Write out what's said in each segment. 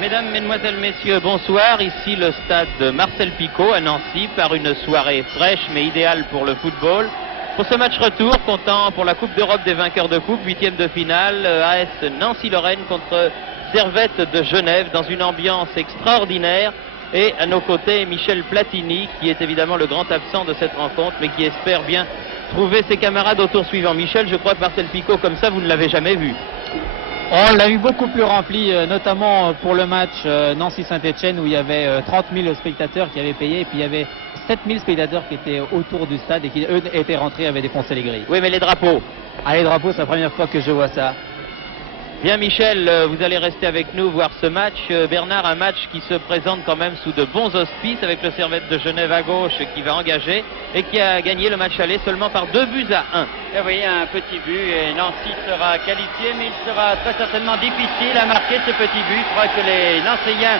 Mesdames, Mesdemoiselles, Messieurs, bonsoir. Ici le stade Marcel Picot à Nancy par une soirée fraîche mais idéale pour le football. Pour ce match retour, comptant pour la Coupe d'Europe des vainqueurs de coupe, 8e de finale, AS Nancy-Lorraine contre Servette de Genève dans une ambiance extraordinaire. Et à nos côtés, Michel Platini, qui est évidemment le grand absent de cette rencontre, mais qui espère bien trouver ses camarades au tour suivant. Michel, je crois que Marcel Picot, comme ça, vous ne l'avez jamais vu. On l'a eu beaucoup plus rempli, notamment pour le match Nancy-Saint-Etienne où il y avait 30 000 spectateurs qui avaient payé et puis il y avait 7 000 spectateurs qui étaient autour du stade et qui, eux, étaient rentrés, avaient défoncé les grilles. Oui, mais les drapeaux. Ah, les drapeaux, c'est la première fois que je vois ça. Bien Michel, vous allez rester avec nous voir ce match. Bernard, un match qui se présente quand même sous de bons auspices avec le Servette de Genève à gauche qui va engager et qui a gagné le match aller seulement par 2-1. Et oui, un petit but et Nancy sera qualifié, mais il sera très certainement difficile à marquer ce petit but. Je crois que les Nancéiens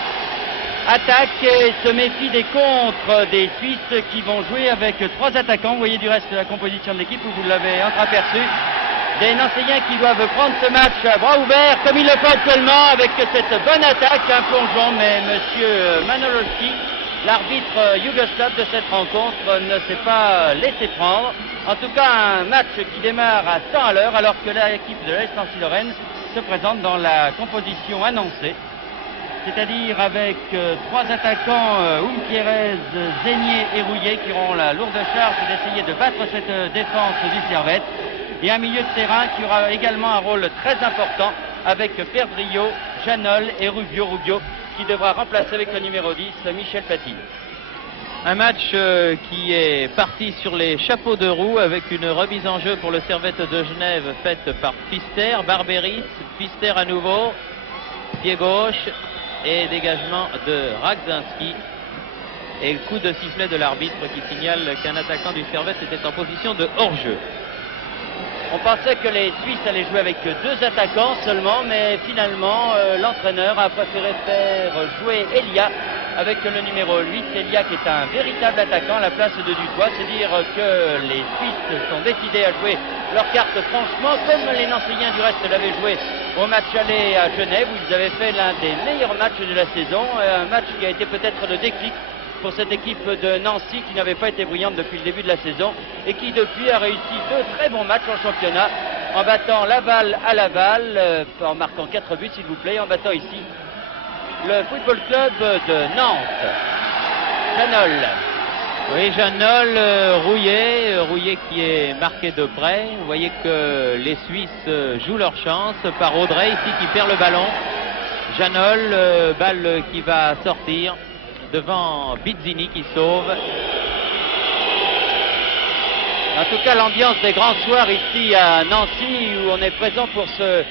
attaquent et se méfient des contres des Suisses qui vont jouer avec 3 attaquants. Vous voyez du reste de la composition de l'équipe où vous l'avez entreaperçu. Des Nancéiens qui doivent prendre ce match à bras ouverts, comme il le fait actuellement, avec cette bonne attaque, un plongeon, mais M. Manolowski, l'arbitre yougoslave de cette rencontre, ne s'est pas laissé prendre. En tout cas, un match qui démarre à 100 à l'heure, alors que l'équipe de l'AS Nancy-Lorraine se présente dans la composition annoncée, c'est-à-dire avec 3 attaquants, Oumkierez, Zénier et Rouillet, qui auront la lourde charge d'essayer de battre cette défense du Servette. Et un milieu de terrain qui aura également un rôle très important avec Perdriau, Janol et Rubio qui devra remplacer avec le numéro 10 Michel Platini. Un match qui est parti sur les chapeaux de roue avec une remise en jeu pour le Servette de Genève faite par Pfister, Barberis, Pfister à nouveau, pied gauche et dégagement de Radzinski. Et le coup de sifflet de l'arbitre qui signale qu'un attaquant du Servette était en position de hors-jeu. On pensait que les Suisses allaient jouer avec 2 attaquants seulement, mais finalement l'entraîneur a préféré faire jouer Elia avec le numéro 8. Elia qui est un véritable attaquant à la place de Dutoit. C'est dire que les Suisses sont décidés à jouer leur carte franchement, comme les Nancéiens du reste l'avaient joué au match aller à Genève, où ils avaient fait l'un des meilleurs matchs de la saison. Un match qui a été peut-être le déclic pour cette équipe de Nancy qui n'avait pas été brillante depuis le début de la saison et qui depuis a réussi 2 très bons matchs en championnat en battant Laval à Laval, en marquant 4 buts s'il vous plaît, en battant ici le football club de Nantes. Janol. Oui, Janol, Rouillet qui est marqué de près. Vous voyez que les Suisses jouent leur chance par Audrey ici qui perd le ballon. Janol, balle qui va sortir devant Bizzini qui sauve. En tout cas, l'ambiance des grands soirs ici à Nancy, où on est présent pour ce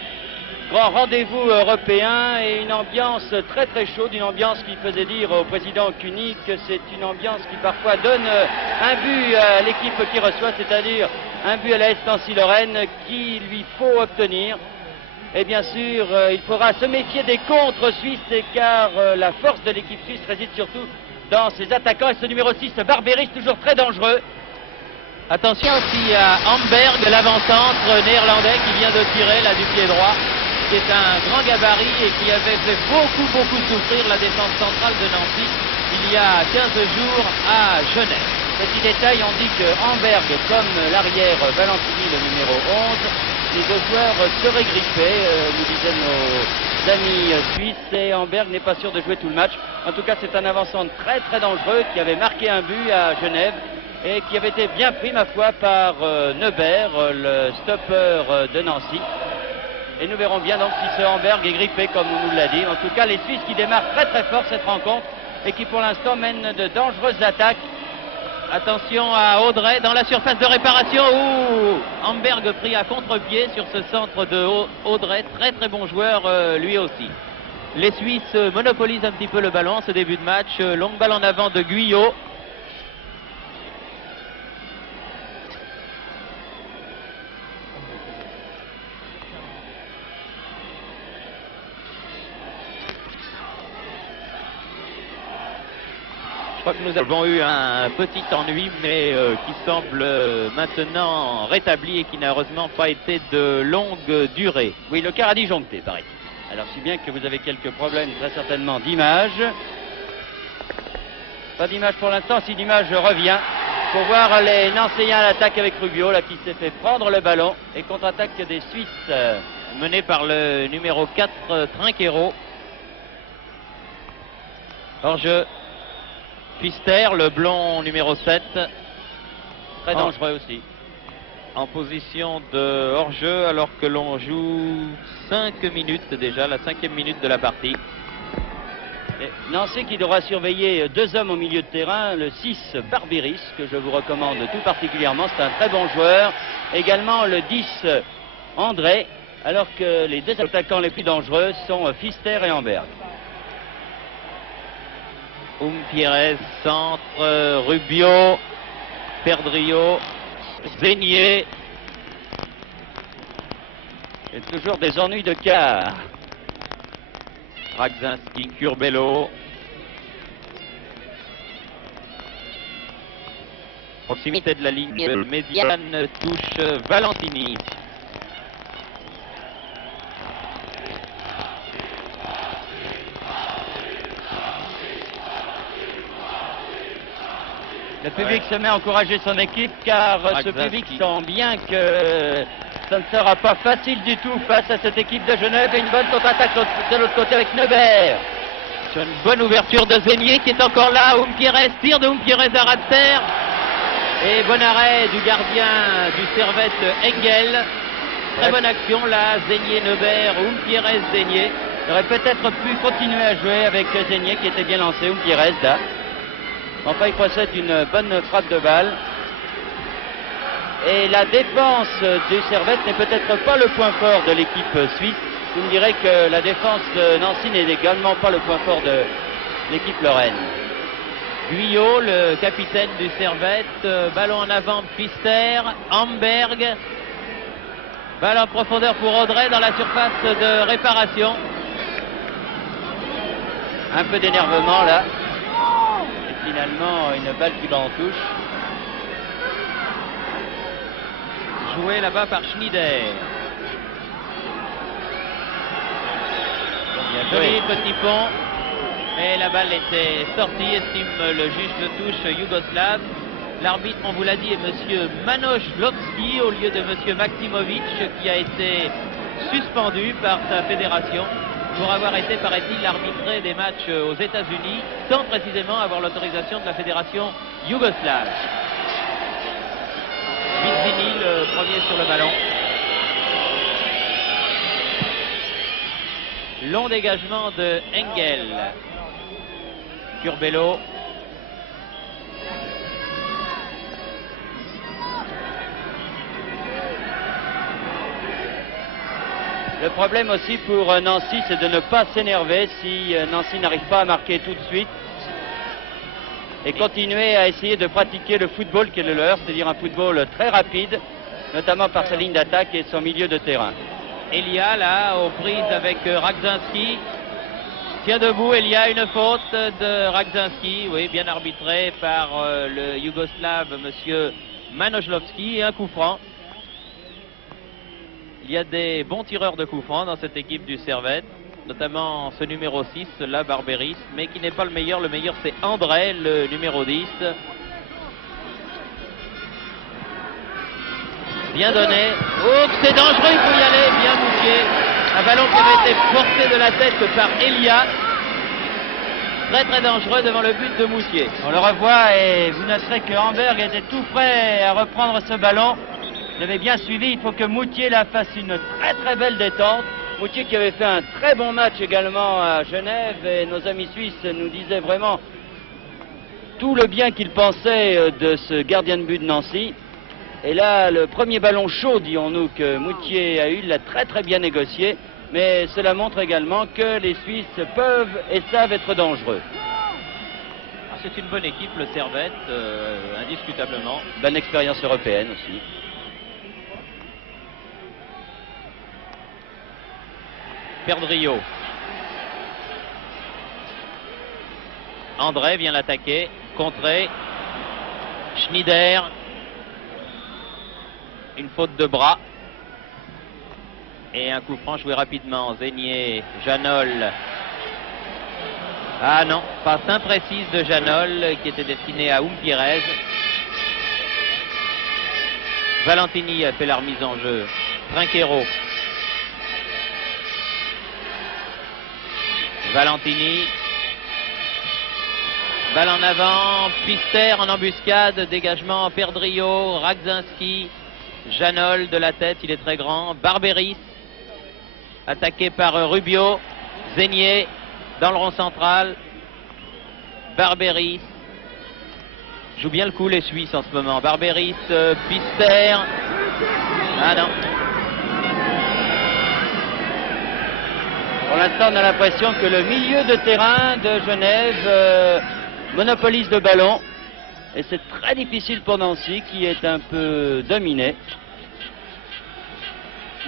grand rendez-vous européen, et une ambiance très très chaude, une ambiance qui faisait dire au président Cuny que c'est une ambiance qui parfois donne un but à l'équipe qui reçoit, c'est-à-dire un but à l'AS Nancy-Lorraine qu'il lui faut obtenir. Et bien sûr, il faudra se méfier des contres suisses, car la force de l'équipe suisse réside surtout dans ses attaquants. Et ce numéro 6, Barberis, toujours très dangereux. Attention aussi à Amberg, l'avant-centre néerlandais qui vient de tirer là du pied droit, qui est un grand gabarit et qui avait fait beaucoup souffrir la défense centrale de Nancy il y a 15 jours à Genève. Petit détail, on dit que Amberg, comme l'arrière Valentini, le numéro 11, les 2 joueurs seraient grippés, nous disaient nos amis suisses, et Amberg n'est pas sûr de jouer tout le match. En tout cas, c'est un avant-centre très très dangereux qui avait marqué un but à Genève et qui avait été bien pris, ma foi, par Neubert, le stopper de Nancy. Et nous verrons bien donc si ce Amberg est grippé comme on nous l'a dit. En tout cas, les Suisses qui démarrent très très fort cette rencontre et qui pour l'instant mènent de dangereuses attaques. Attention à Audrey dans la surface de réparation. Amberg pris à contre-pied sur ce centre de Audrey. Très très bon joueur lui aussi. Les Suisses monopolisent un petit peu le ballon en ce début de match. Longue balle en avant de Guyot. Je crois que nous avons eu un petit ennui, mais qui semble maintenant rétabli et qui n'a heureusement pas été de longue durée. Oui, le quart a disjoncté, paraît-il. Alors si bien que vous avez quelques problèmes très certainement d'image. Pas d'image pour l'instant, si l'image revient pour voir les Nancéiens à l'attaque avec Rubio là, qui s'est fait prendre le ballon et contre-attaque des Suisses. Mené par le numéro 4 Trinquero. Hors-jeu. Pfister, le blond numéro 7. Très dangereux aussi. En position de hors-jeu alors que l'on joue 5 minutes déjà, la 5e minute de la partie. Et Nancy qui devra surveiller 2 hommes au milieu de terrain, le 6 Barberis que je vous recommande tout particulièrement, c'est un très bon joueur. Également le 10 André, alors que les 2 attaquants les plus dangereux sont Pfister et Amberg. Pires, centre, Rubio, Perdrio, Zenier. Et toujours des ennuis de quart. Ragzinski, Curbelo. Proximité de la ligne médiane, touche Valentini. Le public se met à encourager son équipe car ce public sent bien que ça ne sera pas facile du tout face à cette équipe de Genève et une bonne contre-attaque de l'autre côté avec Neubert. Une bonne ouverture de Zenier qui est encore là. Pires tire de Pires à ras de terre. Et bon arrêt du gardien du Servette Engel. Très bonne action là, Zenier, Neubert, Pires, Zenier. Il aurait peut-être pu continuer à jouer avec Zenier qui était bien lancé, Pires là. Enfin, il procède une bonne frappe de balle. Et la défense du Servette n'est peut-être pas le point fort de l'équipe suisse. Vous me direz que la défense de Nancy n'est également pas le point fort de l'équipe lorraine. Guyot, le capitaine du Servette, ballon en avant de Pfister, Amberg. Balle en profondeur pour Audrey dans la surface de réparation. Un peu d'énervement là. Et finalement, une balle qui va en touche. Joué là-bas par Schneider. Joli petit pont. Mais la balle était sortie, estime le juge de touche yougoslave. L'arbitre, on vous l'a dit, est monsieur Manojlovski au lieu de monsieur Maksimovic qui a été suspendu par sa fédération pour avoir été, paraît-il, arbitré des matchs aux États-Unis sans précisément avoir l'autorisation de la fédération yougoslave. Vizzini, le premier sur le ballon. Long dégagement de Engel. Curbelo. Le problème aussi pour Nancy, c'est de ne pas s'énerver si Nancy n'arrive pas à marquer tout de suite et continuer à essayer de pratiquer le football qui est le leur, c'est-à-dire un football très rapide, notamment par sa ligne d'attaque et son milieu de terrain. Elia là aux prises avec Ragzinski. Tient debout, Elia, une faute de Ragzinski, oui, bien arbitré par le Yougoslave monsieur Manojlovski, et un coup franc. Il y a des bons tireurs de coups francs dans cette équipe du Servette, notamment ce numéro 6, là, Barberis, mais qui n'est pas le meilleur. Le meilleur, c'est André, le numéro 10. Bien donné. Oh, c'est dangereux, il faut y aller. Bien Moutier. Un ballon qui avait été porté de la tête par Elia. Très très dangereux devant le but de Moutier. On le revoit et vous noterez que Amberg était tout prêt à reprendre ce ballon. Il avait bien suivi, il faut que Moutier la fasse une très très belle détente. Moutier qui avait fait un très bon match également à Genève et nos amis suisses nous disaient vraiment tout le bien qu'ils pensaient de ce gardien de but de Nancy. Et là, le premier ballon chaud, dirons-nous, que Moutier a eu, il l'a très très bien négocié. Mais cela montre également que les Suisses peuvent et savent être dangereux. C'est une bonne équipe, le Servette, indiscutablement. Bonne expérience européenne aussi. Perdrio. André vient l'attaquer, contré. Schneider. Une faute de bras. Et un coup franc joué rapidement. Zénier, Janol. Ah non, passe imprécise de Janol qui était destinée à Umpirez. Valentini a fait la remise en jeu. Trinquero. Valentini. Balle en avant. Pister en embuscade. Dégagement. Perdrio. Radzinski. Janol de la tête. Il est très grand. Barberis. Attaqué par Rubio. Zénier. Dans le rond central. Barberis. Joue bien le coup les Suisses en ce moment. Barberis. Pister. Ah non. Pour l'instant, on a l'impression que le milieu de terrain de Genève monopolise le ballon. Et c'est très difficile pour Nancy qui est un peu dominé.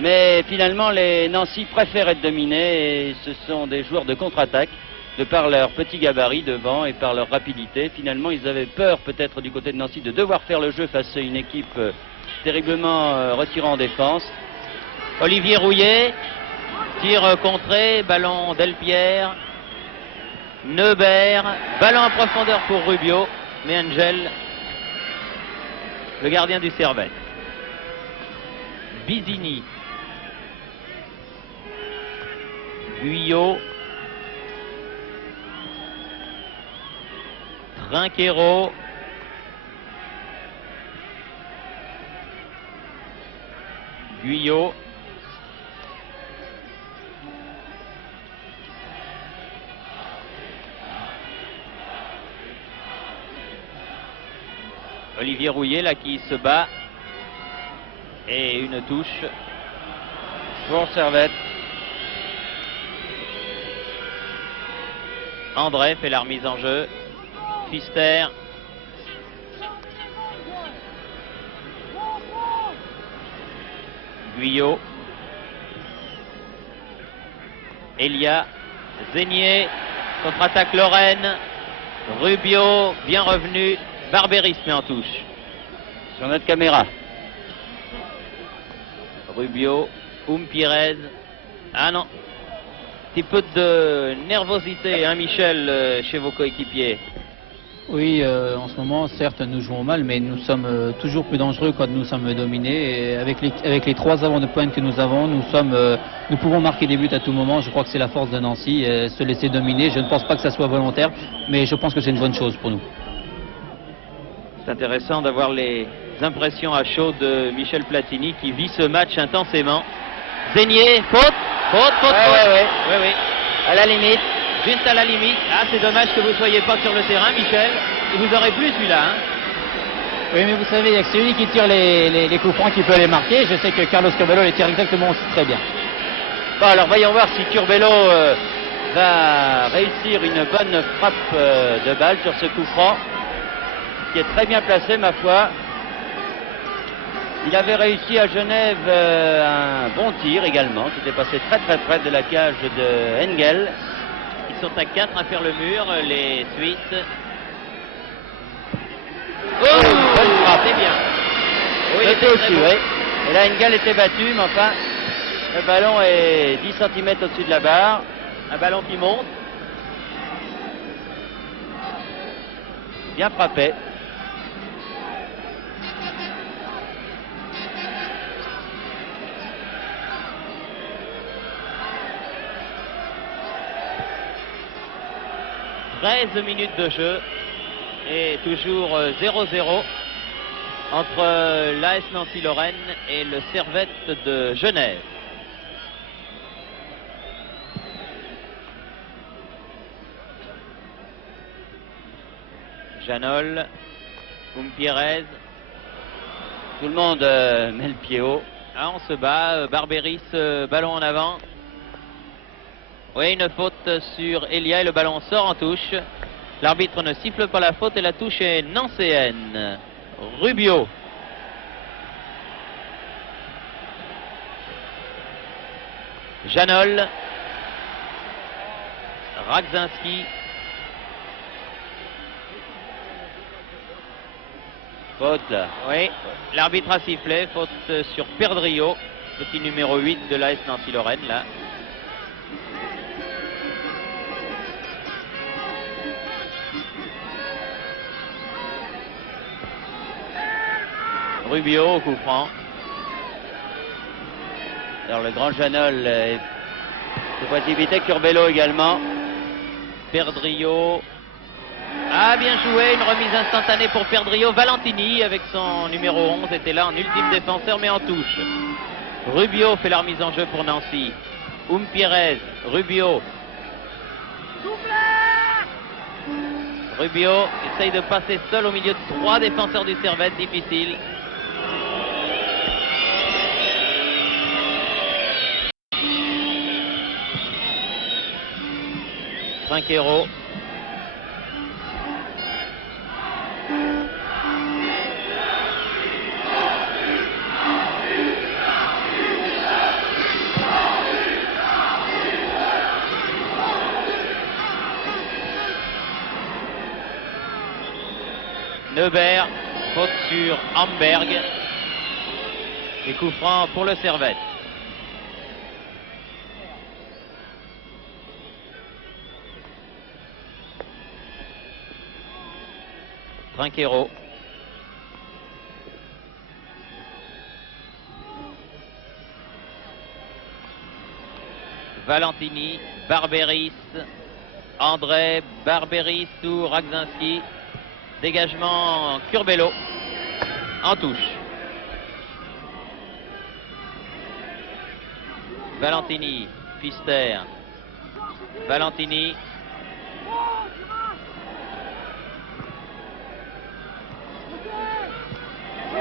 Mais finalement, les Nancy préfèrent être dominés et ce sont des joueurs de contre-attaque de par leur petit gabarit devant et par leur rapidité. Finalement, ils avaient peur peut-être du côté de Nancy de devoir faire le jeu face à une équipe terriblement retirée en défense. Olivier Rouillet. Tir contré, ballon Delpierre, Neubert, ballon en profondeur pour Rubio, mais Angel, le gardien du Servette. Bizini, Guyot, Trinquero, Guyot, Olivier Rouillet là qui se bat et une touche pour Servette. André fait la remise en jeu. Pfister. Guyot. Elia. Zénier. Contre-attaque Lorraine. Rubio bien revenu. Barberis met en touche. Sur notre caméra. Rubio, Umpirez. Ah non. Petit peu de nervosité, hein, Michel, chez vos coéquipiers. Oui, en ce moment, certes, nous jouons mal, mais nous sommes toujours plus dangereux quand nous sommes dominés. Et avec les 3 avants de pointe que nous avons, nous pouvons marquer des buts à tout moment. Je crois que c'est la force de Nancy, se laisser dominer. Je ne pense pas que ça soit volontaire, mais je pense que c'est une bonne chose pour nous. C'est intéressant d'avoir les impressions à chaud de Michel Platini qui vit ce match intensément. Zénier, faute. Oui. À la limite. Juste à la limite. Ah, c'est dommage que vous ne soyez pas sur le terrain, Michel. Il vous aurait plu celui-là, hein? Oui, mais vous savez, il n'y a que celui qui tire les coups francs qui peut les marquer. Je sais que Carlos Curbelo les tire exactement aussi très bien. Bon, alors voyons voir si Curbelo va réussir une bonne frappe de balle sur ce coup franc, qui est très bien placé, ma foi. Il avait réussi à Genève un bon tir également, qui était passé très très près de la cage de Engel. Ils sont à 4 à faire le mur, les Suisses. Oh, bonne frappe, c'est bien. Oui, il était au-dessus, oui. Et là, Engel était battu, mais enfin, le ballon est 10 cm au-dessus de la barre. Un ballon qui monte. Bien frappé. « 13 minutes de jeu et toujours 0-0 entre l'AS Nancy-Lorraine et le Servette de Genève. Janol, Umpirez. Tout le monde met le pied haut. Ah, on se bat. Barberis, ballon en avant. Oui, une faute sur Elia et le ballon sort en touche. L'arbitre ne siffle pas la faute et la touche est nancéenne. Rubio. Janol. Radzinski. Faute là. Oui, l'arbitre a sifflé, faute sur Perdrio. petit numéro 8 de l'AS Nancy-Lorraine là. Rubio au coup franc. Alors le grand Janol se précipitait, Curbelo également. Perdrio. Ah, bien joué, une remise instantanée pour Perdrio. Valentini avec son numéro 11 était là en ultime défenseur mais en touche. Rubio fait la remise en jeu pour Nancy. Pires, Rubio. Rubio essaye de passer seul au milieu de 3 défenseurs du Servette, difficile. Trinquero. Neubert, faute sur Amberg. Et coup franc pour le Servette. Trinquero. Valentini, Barberis, André, Barberis ou Ragzinski. Dégagement Curbelo en touche. Valentini, Pfister, Valentini.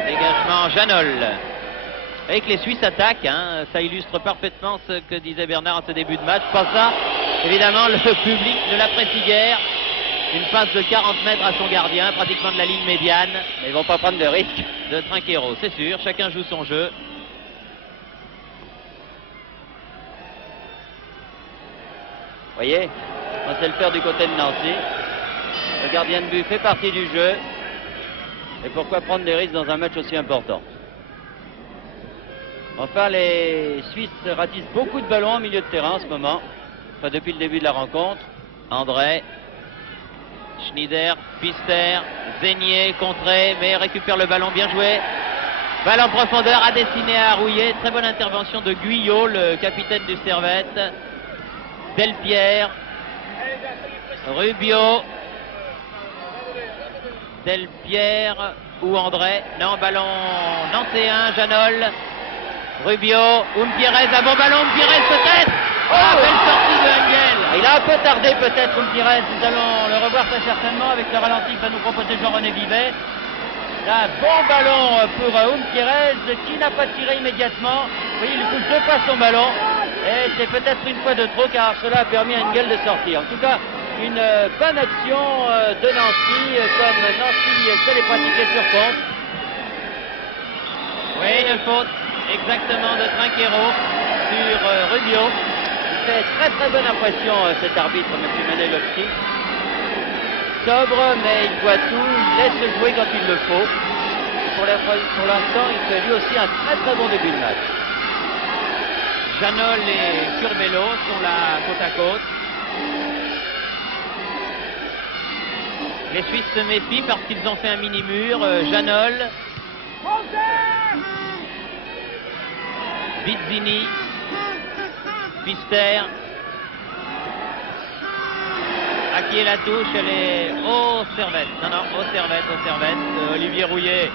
Dégagement Janol. Avec les Suisses attaquent, hein, ça illustre parfaitement ce que disait Bernard en ce début de match. Pas ça, évidemment, le public ne l'apprécie guère. Une passe de 40 mètres à son gardien, pratiquement de la ligne médiane. Mais ils vont pas prendre de risque. De Trinquero, c'est sûr, chacun joue son jeu. Vous voyez, on sait le faire du côté de Nancy. Le gardien de but fait partie du jeu. Et pourquoi prendre des risques dans un match aussi important? Enfin, les Suisses ratissent beaucoup de ballons au milieu de terrain en ce moment. Enfin, depuis le début de la rencontre. André, Schneider, Pfister, Zénier, contré, mais récupère le ballon, bien joué. Balle en profondeur à destiner à Rouillet. Très bonne intervention de Guyot, le capitaine du Servette. Delpierre, Rubio, Delpierre ou André. Non, ballon nancéen, Janol. Rubio, Pires, un bon ballon, Pires peut-être. Oh, belle sortie de Engel. Il a un peu tardé peut-être, Pires. Nous allons le revoir très certainement avec le ralenti que va nous proposer Jean-René Vivet. Un bon ballon pour Pires qui n'a pas tiré immédiatement. Vous voyez, il pousse 2 fois son ballon. Et c'est peut-être une fois de trop car cela a permis à Engel de sortir. En tout cas, une bonne action de Nancy, comme Nancy sait les pratiquer sur compte. Oui, une faute exactement de Trinquero sur Rubio. Il fait très bonne impression cet arbitre, M. Manelowski. Sobre, mais il voit tout, il laisse jouer quand il le faut. Pour l'instant, il fait lui aussi un très bon début de match. Janol et Curbelo sont là côte à côte. Les Suisses se méfient parce qu'ils ont fait un mini-mur. Janol, Bizzini, Pfister. À qui est la touche? Elle est au Servette. Non, au Servette. Olivier Rouillet,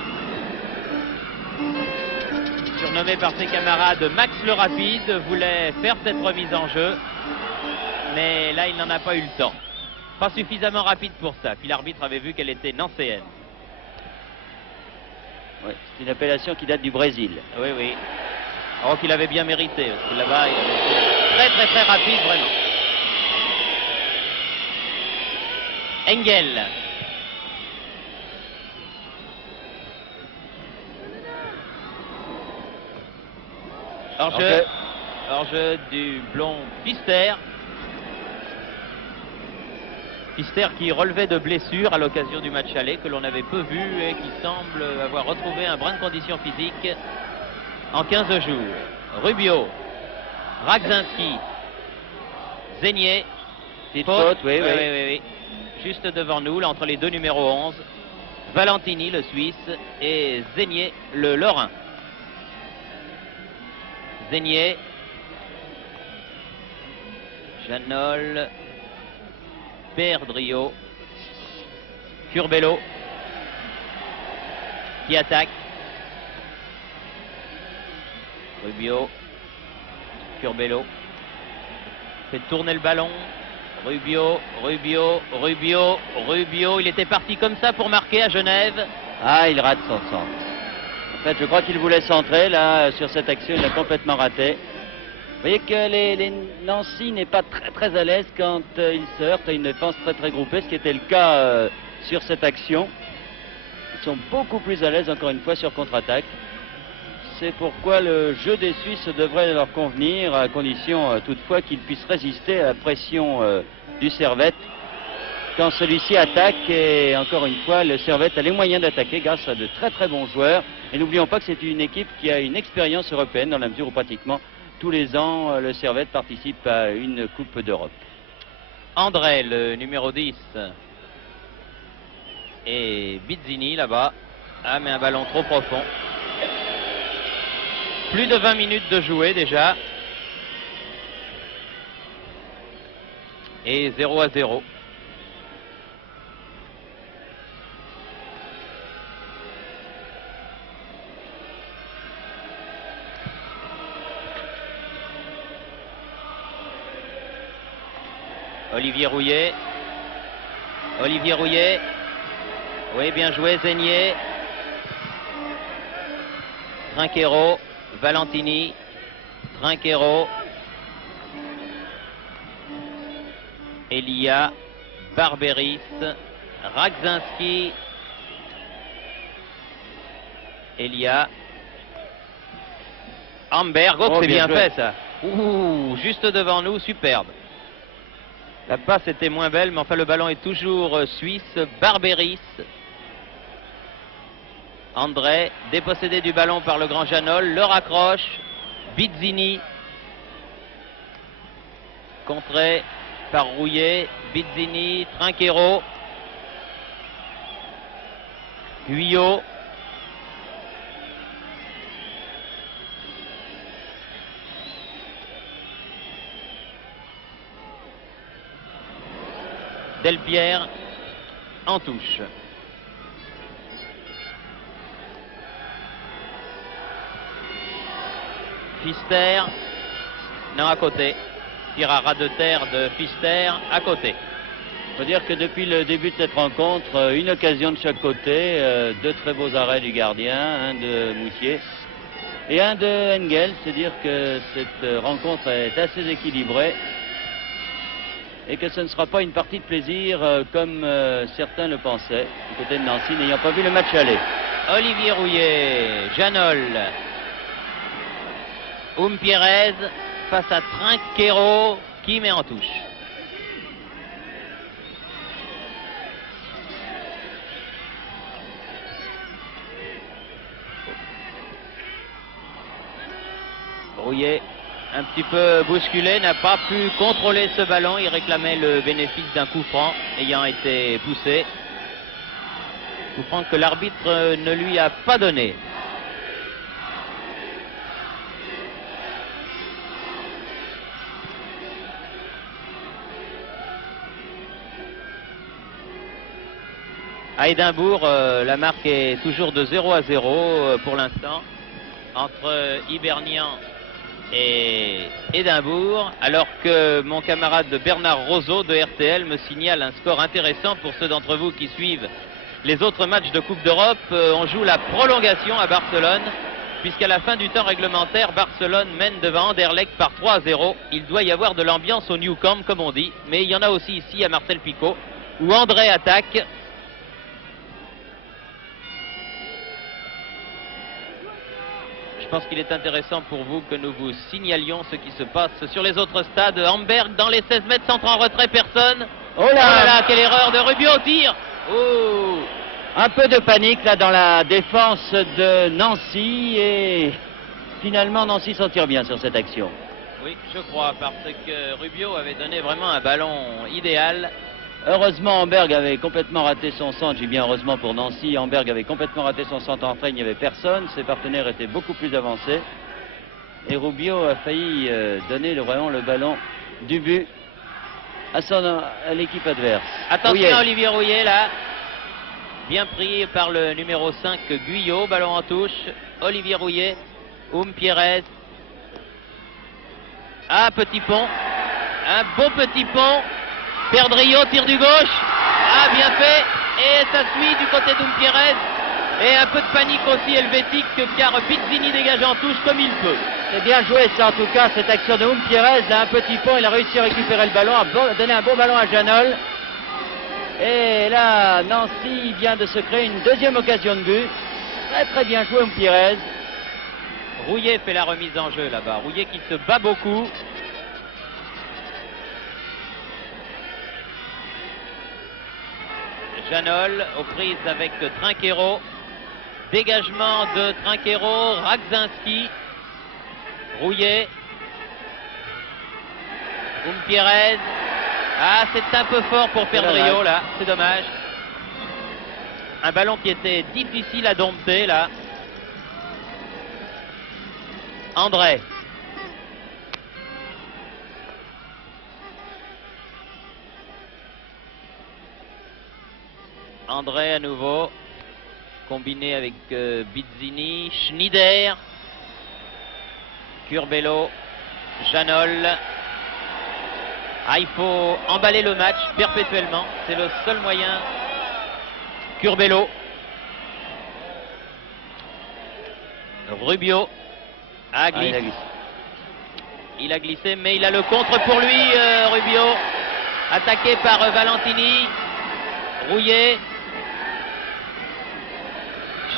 surnommé par ses camarades Max le Rapide, voulait faire cette remise en jeu. Mais là, il n'en a pas eu le temps. Pas suffisamment rapide pour ça. Puis l'arbitre avait vu qu'elle était nancéenne. Oui, c'est une appellation qui date du Brésil. Oui. Alors qu'il avait bien mérité, parce que là-bas, il avait été très rapide, vraiment. Engel. Hors-jeu du blond Pfister. Pfister qui relevait de blessure à l'occasion du match aller que l'on avait peu vu et qui semble avoir retrouvé un brin de condition physique en 15 jours. Rubio, Ragzinski, Zenier. Petite faute, oui. Juste devant nous, là, entre les deux numéros 11. Valentini, le Suisse, et Zenier, le Lorrain. Zenier. Janol. Perdrio. Curbelo. Qui attaque. Rubio. Curbelo. Fait tourner le ballon. Rubio. Il était parti comme ça pour marquer à Genève. Ah, il rate son centre. En fait, je crois qu'il voulait centrer. Là, sur cette action, il a complètement raté. Vous voyez que les Nancy n'est pas très à l'aise quand ils se heurtent à une défense très groupée, ce qui était le cas sur cette action. Ils sont beaucoup plus à l'aise, encore une fois, sur contre-attaque. C'est pourquoi le jeu des Suisses devrait leur convenir, à condition toutefois qu'ils puissent résister à la pression du Servette quand celui-ci attaque. Et encore une fois, le Servette a les moyens d'attaquer grâce à de très bons joueurs. Et n'oublions pas que c'est une équipe qui a une expérience européenne dans la mesure où pratiquement tous les ans le Servette participe à une Coupe d'Europe. André, le numéro 10. Et Bizzini là-bas. Ah, mais un ballon trop profond. Plus de 20 minutes de jouer déjà. Et 0-0. Olivier Rouillet. Oui, bien joué, Zenier. Trinquero. Valentini, Trinquero, Elia, Barberis, Ragzinski, Elia, Amberg. Oh, c'est bien fait ça. Ouh, juste devant nous, superbe. La passe était moins belle, mais enfin le ballon est toujours suisse. Barberis. André, dépossédé du ballon par le grand Janol, le raccroche. Bizzini, contré par Rouillet. Bizzini, Trinquero, Guyot. Delpierre en touche. Pfister, non, à côté. Tir à ras de terre de Pfister, à côté. Il faut dire que depuis le début de cette rencontre, une occasion de chaque côté, deux très beaux arrêts du gardien, un de Moutier et un de Engel. C'est dire que cette rencontre est assez équilibrée et que ce ne sera pas une partie de plaisir comme certains le pensaient, du côté de Nancy, n'ayant pas vu le match aller. Olivier Rouillet, Janol. Pierrez face à Trinquero qui met en touche. Rouillet, un petit peu bousculé, n'a pas pu contrôler ce ballon. Il réclamait le bénéfice d'un coup franc ayant été poussé. Coup franc que l'arbitre ne lui a pas donné. À Édimbourg, la marque est toujours de 0-0 pour l'instant entre Hibernian et Édimbourg, alors que mon camarade Bernard Roseau de RTL me signale un score intéressant pour ceux d'entre vous qui suivent les autres matchs de Coupe d'Europe. On joue la prolongation à Barcelone, puisqu'à la fin du temps réglementaire, Barcelone mène devant Anderlecht par 3-0. Il doit y avoir de l'ambiance au Nou Camp, comme on dit, mais il y en a aussi ici à Marcel Picot, où André attaque. Je pense qu'il est intéressant pour vous que nous vous signalions ce qui se passe sur les autres stades. Amberg dans les 16 mètres, centre en retrait, personne. Oh là, quelle erreur de Rubio au tir. Oh. Un peu de panique là dans la défense de Nancy et finalement Nancy s'en tire bien sur cette action. Oui, je crois, parce que Rubio avait donné vraiment un ballon idéal. Heureusement, Amberg avait complètement raté son centre. J'ai bien heureusement pour Nancy. Amberg avait complètement raté son centre en train. Il n'y avait personne. Ses partenaires étaient beaucoup plus avancés. Et Rubio a failli donner vraiment le ballon du but à l'équipe adverse. Attention, Olivier Rouillet, là. Bien pris par le numéro 5, Guyot. Ballon en touche. Olivier Rouillet. Pierrez. Ah, petit pont. Un beau petit pont. Perdrio, tire du gauche. Ah, bien fait. Et ça suit du côté d'Umpierrez. Et un peu de panique aussi helvétique, car Pizzini dégage en touche comme il peut. C'est bien joué ça en tout cas, cette action de Umpierrez. Là, un petit pont, il a réussi à récupérer le ballon, a donné un bon ballon à Janol. Et là, Nancy vient de se créer une deuxième occasion de but. Très très bien joué Umpierrez. Rouillet fait la remise en jeu là-bas. Rouillet qui se bat beaucoup. Janol aux prises avec Trinquero. Dégagement de Trinquero, Radzinski. Rouillet. Umpierrez. Ah, c'est un peu fort pour Perdrio là, c'est dommage. Un ballon qui était difficile à dompter là. André. André à nouveau. Combiné avec Bizzini. Schneider. Curbelo. Janol. Ah, il faut emballer le match perpétuellement. C'est le seul moyen. Curbelo. Rubio. Ah, glisse. Il a glissé, mais il a le contre pour lui, Rubio. Attaqué par Valentini. Rouillet.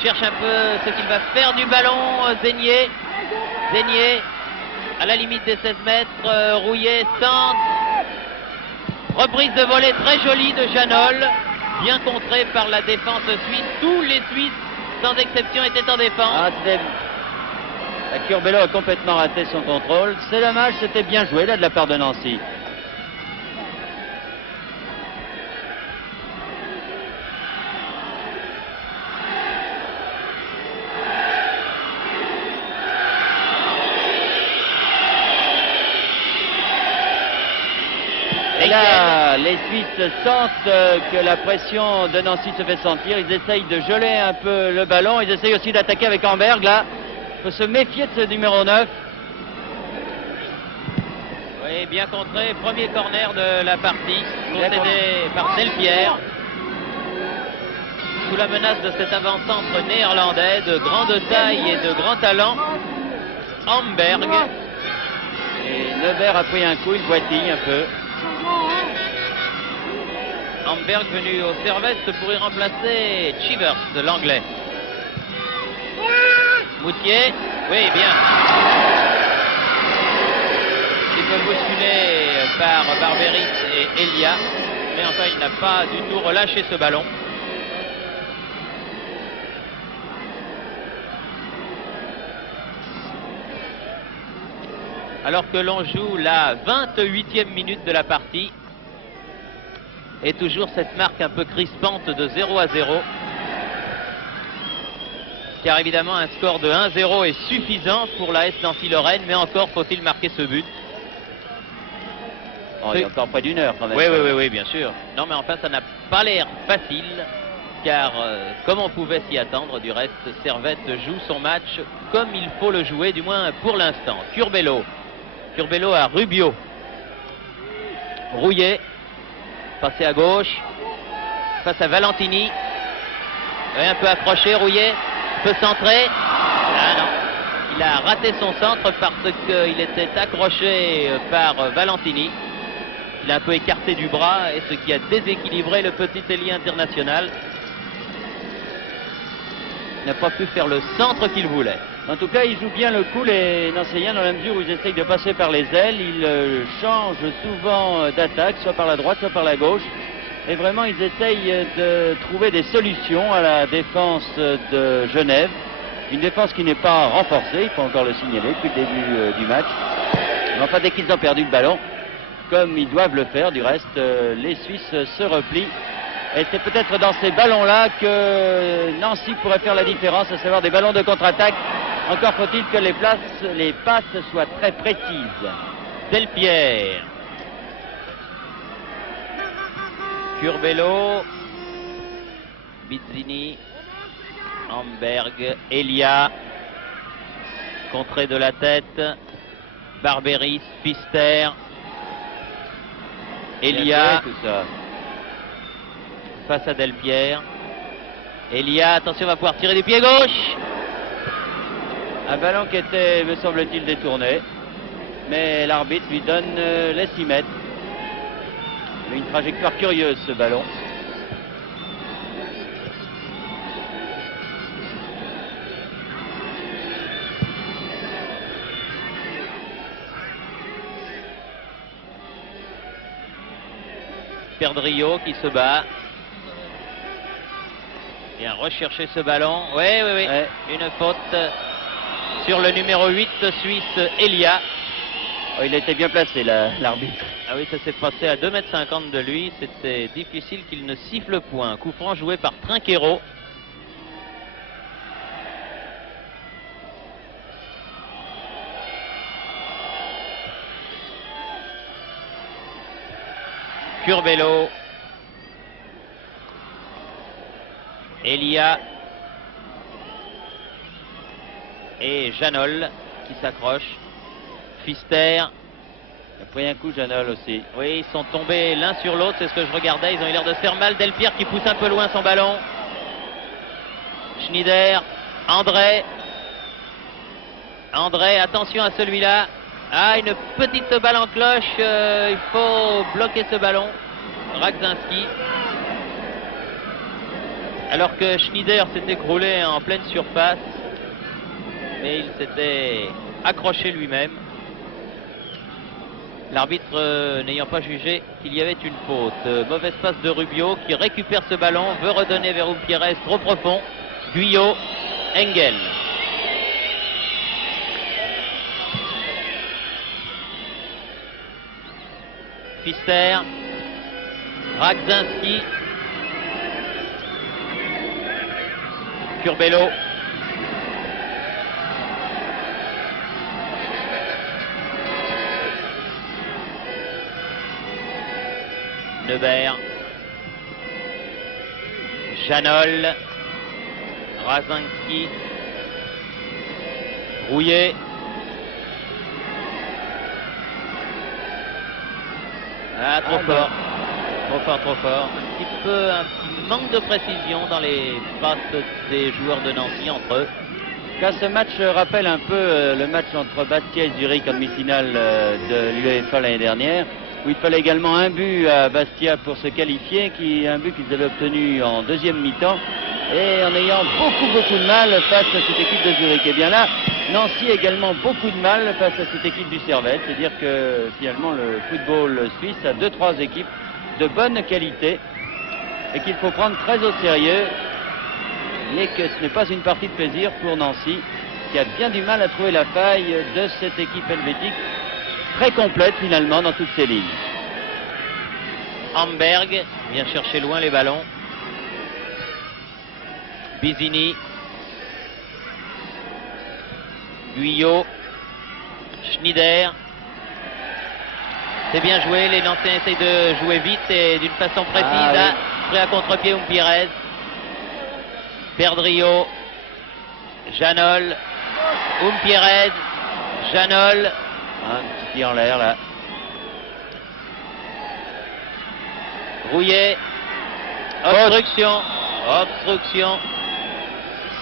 Cherche un peu ce qu'il va faire du ballon. Zénier. Zénier. À la limite des 16 mètres. Rouillet centre. Reprise de volée très jolie de Janol. Bien contrée par la défense suisse. Tous les Suisses, sans exception, étaient en défense. La Curbelo a complètement raté son contrôle. C'est dommage, c'était bien joué là de la part de Nancy. Et là, les Suisses sentent que la pression de Nancy se fait sentir. Ils essayent de geler un peu le ballon. Ils essayent aussi d'attaquer avec Amberg là. Il faut se méfier de ce numéro 9. Oui, bien contré. Premier corner de la partie. Concédé par Delpierre. Sous la menace de cet avant-centre néerlandais de grande taille et de grand talent, Amberg. Et Nevers a pris un coup, il boitille un peu. Amberg venu au Servette pour y remplacer Chivers, l'anglais. Moutier, oui, bien. Il peut bousculer par Barberis et Elia, mais enfin il n'a pas du tout relâché ce ballon. Alors que l'on joue la 28e minute de la partie. Et toujours cette marque un peu crispante de 0-0. Car évidemment un score de 1-0 est suffisant pour la S Nancy-Lorraine, mais encore faut-il marquer ce but. Oh, il y a encore près d'une heure quand même. Oui, bien sûr. Non mais enfin ça n'a pas l'air facile, car comme on pouvait s'y attendre, du reste, Servette joue son match comme il faut le jouer, du moins pour l'instant. Curbelo à Rubio. Rouillet. Passé à gauche, face à Valentini. Un peu accroché, Rouillet peut centrer. Ah non, il a raté son centre parce qu'il était accroché par Valentini. Il a un peu écarté du bras, et ce qui a déséquilibré le petit ailier international. Il n'a pas pu faire le centre qu'il voulait. En tout cas, ils jouent bien le coup, les Nancéiens, dans la mesure où ils essayent de passer par les ailes. Ils changent souvent d'attaque, soit par la droite, soit par la gauche. Et vraiment, ils essayent de trouver des solutions à la défense de Genève. Une défense qui n'est pas renforcée, il faut encore le signaler depuis le début du match. Mais enfin, dès qu'ils ont perdu le ballon, comme ils doivent le faire, du reste, les Suisses se replient. Et c'est peut-être dans ces ballons-là que Nancy pourrait faire la différence, à savoir des ballons de contre-attaque. Encore faut-il que les passes soient très précises. Delpierre. Curbelo. Bizzini. Amberg. Elia. Contrée de la tête. Barberis. Pfister. Elia. Tout ça. Face à Delpierre. Elia, attention, va pouvoir tirer du pied gauche. Un ballon qui était, me semble-t-il, détourné. Mais l'arbitre lui donne les 6 mètres. Mais une trajectoire curieuse, ce ballon. Perdrio qui se bat. Bien rechercher ce ballon. Oui. Ouais. Une faute sur le numéro 8 suisse, Elia. Oh, il était bien placé, l'arbitre. Ah oui, ça s'est passé à 2,50 m de lui. C'était difficile qu'il ne siffle point. Coup franc joué par Trinquero. Curbelo. Elia. Et Janol qui s'accroche. Pfister. Il a pris un coup, Janol aussi. Oui, ils sont tombés l'un sur l'autre, c'est ce que je regardais. Ils ont eu l'air de se faire mal. Delpierre qui pousse un peu loin son ballon. Schneider. André. Attention à celui-là. Ah, une petite balle en cloche. Il faut bloquer ce ballon. Ragzinski. Alors que Schneider s'est écroulé en pleine surface. Mais il s'était accroché lui-même. L'arbitre n'ayant pas jugé qu'il y avait une faute. Mauvaise passe de Rubio qui récupère ce ballon, veut redonner vers Umpierrez, trop profond. Guyot, Engel. Pfister, Ragzinski, Curbelo. Nebert, Janol, Ragzinski, Rouillet, trop fort, trop fort, un petit manque de précision dans les passes des joueurs de Nancy entre eux. Car ce match rappelle un peu le match entre Bastia et Zurich en demi-finale de l'UEFA l'année dernière, où il fallait également un but à Bastia pour se qualifier, un but qu'ils avaient obtenu en deuxième mi-temps, et en ayant beaucoup de mal face à cette équipe de Zurich. Et bien là, Nancy a également beaucoup de mal face à cette équipe du Servette, c'est-à-dire que finalement le football suisse a 2-3 équipes de bonne qualité, et qu'il faut prendre très au sérieux, mais que ce n'est pas une partie de plaisir pour Nancy, qui a bien du mal à trouver la faille de cette équipe helvétique, très complète finalement dans toutes ses lignes. Amberg vient chercher loin les ballons. Bizzini. Guyot. Schneider. C'est bien joué, les Nancéens essayent de jouer vite et d'une façon précise. Prêt à contre-pied Umpierrez. Perdrio. Janol. Umpierrez. Janol. Un petit pied en l'air là. Rouillet. Obstruction.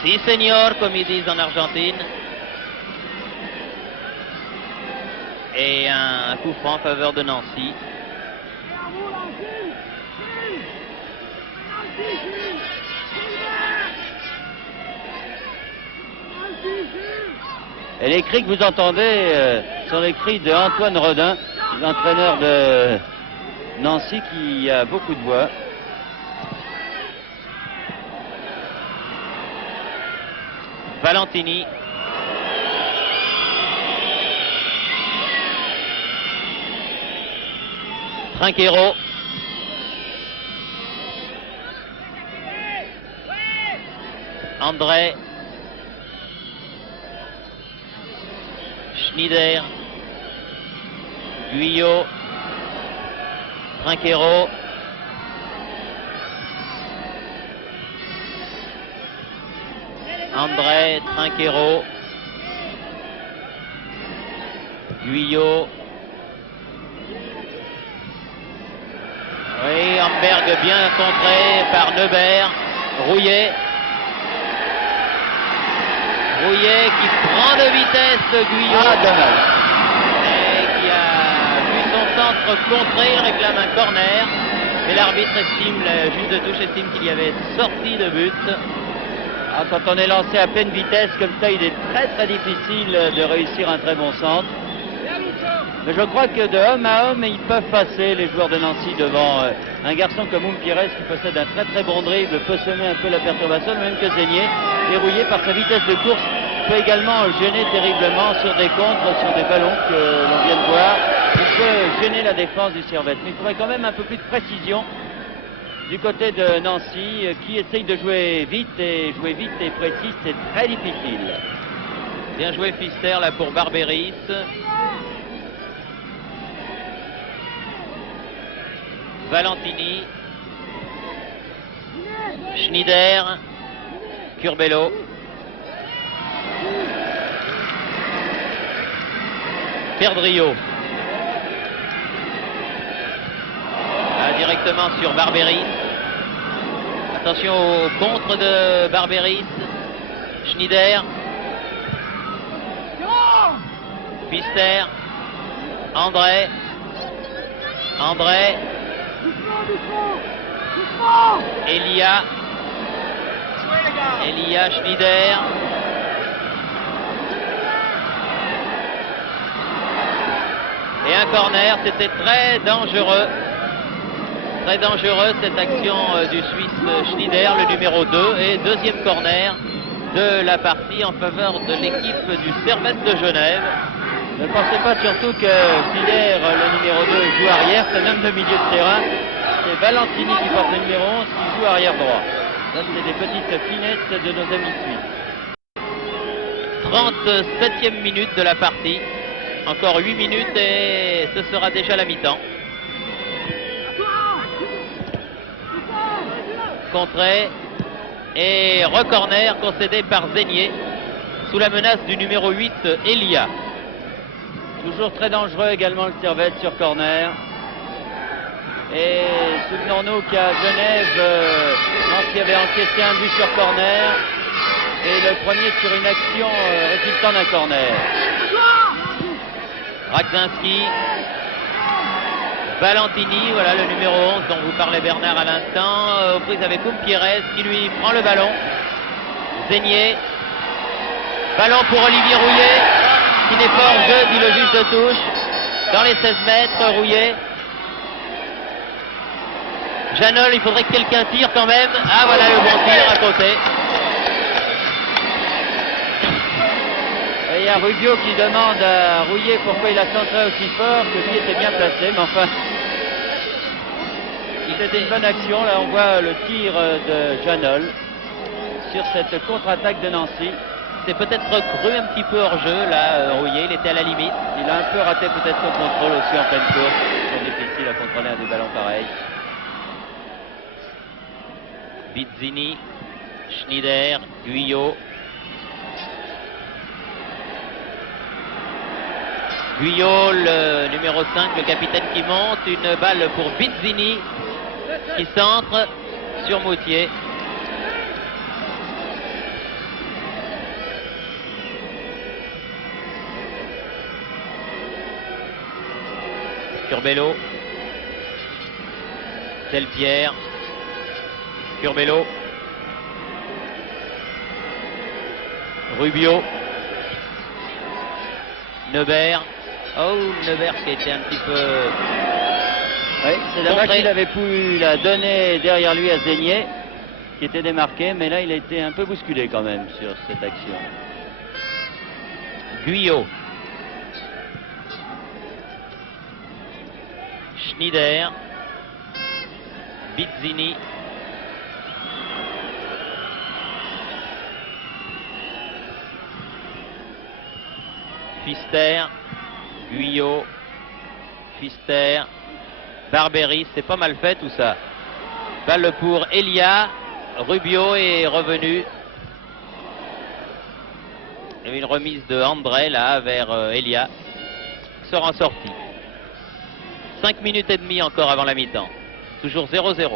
Si senior, comme ils disent en Argentine. Et un coup franc en faveur de Nancy. Et les cris que vous entendez sont les cris de Antoine Rodin, l'entraîneur de Nancy, qui a beaucoup de voix. Valentini. Trinquero. André. Schneider. Guyot. Trinquero. André, Trinquero. Guyot. Oui, Amberg bien contré par Neubert. Rouillet. Rouillet qui prend de vitesse Guyot. Ah, dommage. Et qui a vu son centre contré, il réclame un corner. Mais l'arbitre estime, le juge de touche estime qu'il y avait sortie de but. Ah, quand on est lancé à pleine vitesse comme ça, il est très très difficile de réussir un très bon centre. Mais je crois que de homme à homme, ils peuvent passer, les joueurs de Nancy, devant un garçon comme Oum Pires qui possède un très très bon dribble, peut semer un peu la perturbation, même que Zénier, dérouillé par sa vitesse de course, peut également gêner terriblement sur des contres, sur des ballons que l'on vient de voir. Il peut gêner la défense du Servette. Mais il faudrait quand même un peu plus de précision du côté de Nancy, qui essaye de jouer vite et précis, c'est très difficile. Bien joué Pfister là pour Barberis. Valentini. Schneider. Curbelo. Perdrio. Directement sur Barberis. Attention au contre de Barberis. Schneider. Pfister. André. André. Elia. Elia Schneider. Et un corner, c'était très dangereux. Très dangereux cette action du Suisse Schneider, le numéro 2. Et deuxième corner de la partie en faveur de l'équipe du Servette de Genève. Ne pensez pas surtout que Schneider, le numéro 2, joue arrière, c'est même le milieu de terrain. C'est Valentini qui porte le numéro 11 qui joue arrière droit. Ça, c'est des petites finesses de nos amis suisses. 37e minute de la partie. Encore 8 minutes et ce sera déjà la mi-temps. Contré et recorner concédé par Zénier sous la menace du numéro 8 Elia. Toujours très dangereux également le Servette sur corner. Et souvenons-nous qu'à Genève, Nancy avait encaissé un but sur corner et le premier sur une action résultant d'un corner. Radzinski. Valentini, voilà le numéro 11 dont vous parlait Bernard à l'instant, aux prises avec Oum Pires qui lui prend le ballon. Zénier. Ballon pour Olivier Rouillet, qui n'est pas hors jeu, dit le juge de touche. Dans les 16 mètres, Rouillet. Janol, il faudrait que quelqu'un tire quand même. Ah voilà le bon tir à côté. Et il y a Rubio qui demande à Rouillet pourquoi il a centré aussi fort, que lui était bien placé, mais enfin... C'était une bonne action, là on voit le tir de Janol sur cette contre-attaque de Nancy. C'est peut-être cru un petit peu hors jeu, là, Rouillet, il était à la limite. Il a un peu raté peut-être son contrôle aussi en pleine course. C'est difficile à contrôler un des ballons pareils. Bizzini, Schneider, Guyot. Guyot, le numéro 5, le capitaine qui monte. Une balle pour Bizzini qui centre sur Moutier. Curbelo. Delpierre. Curbelo. Rubio. Neubert. Oh, Neubert qui était un petit peu... Oui, c'est dommage qu'il avait pu la donner derrière lui à Zénier. qui était démarqué, mais là il a été un peu bousculé quand même sur cette action. Guyot. Schneider. Bizzini. Pfister. Guyot. Pfister. Barberis, c'est pas mal fait tout ça. Balle pour Elia. Rubio est revenu. Il y avait une remise de André là vers Elia. Sera en sortie. 5 minutes et demie encore avant la mi-temps. Toujours 0-0.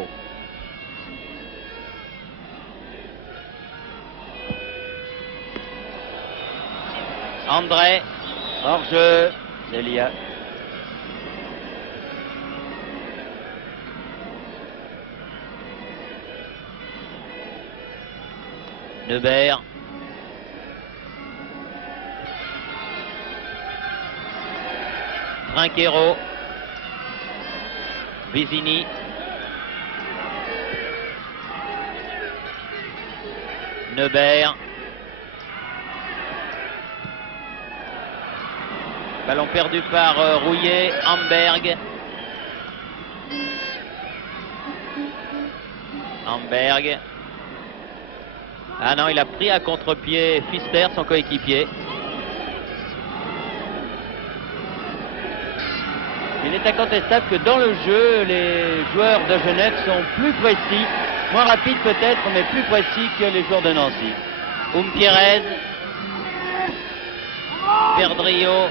André. Hors-jeu d'Elia. Neubert. Trinquero. Vézini. Neubert. Ballon perdu par Rouillet. Amberg. Amberg. Ah non, il a pris à contre-pied Pfister, son coéquipier. Il est incontestable que dans le jeu, les joueurs de Genève sont plus précis, moins rapides peut-être, mais plus précis que les joueurs de Nancy. Umpierrez. Perdrio.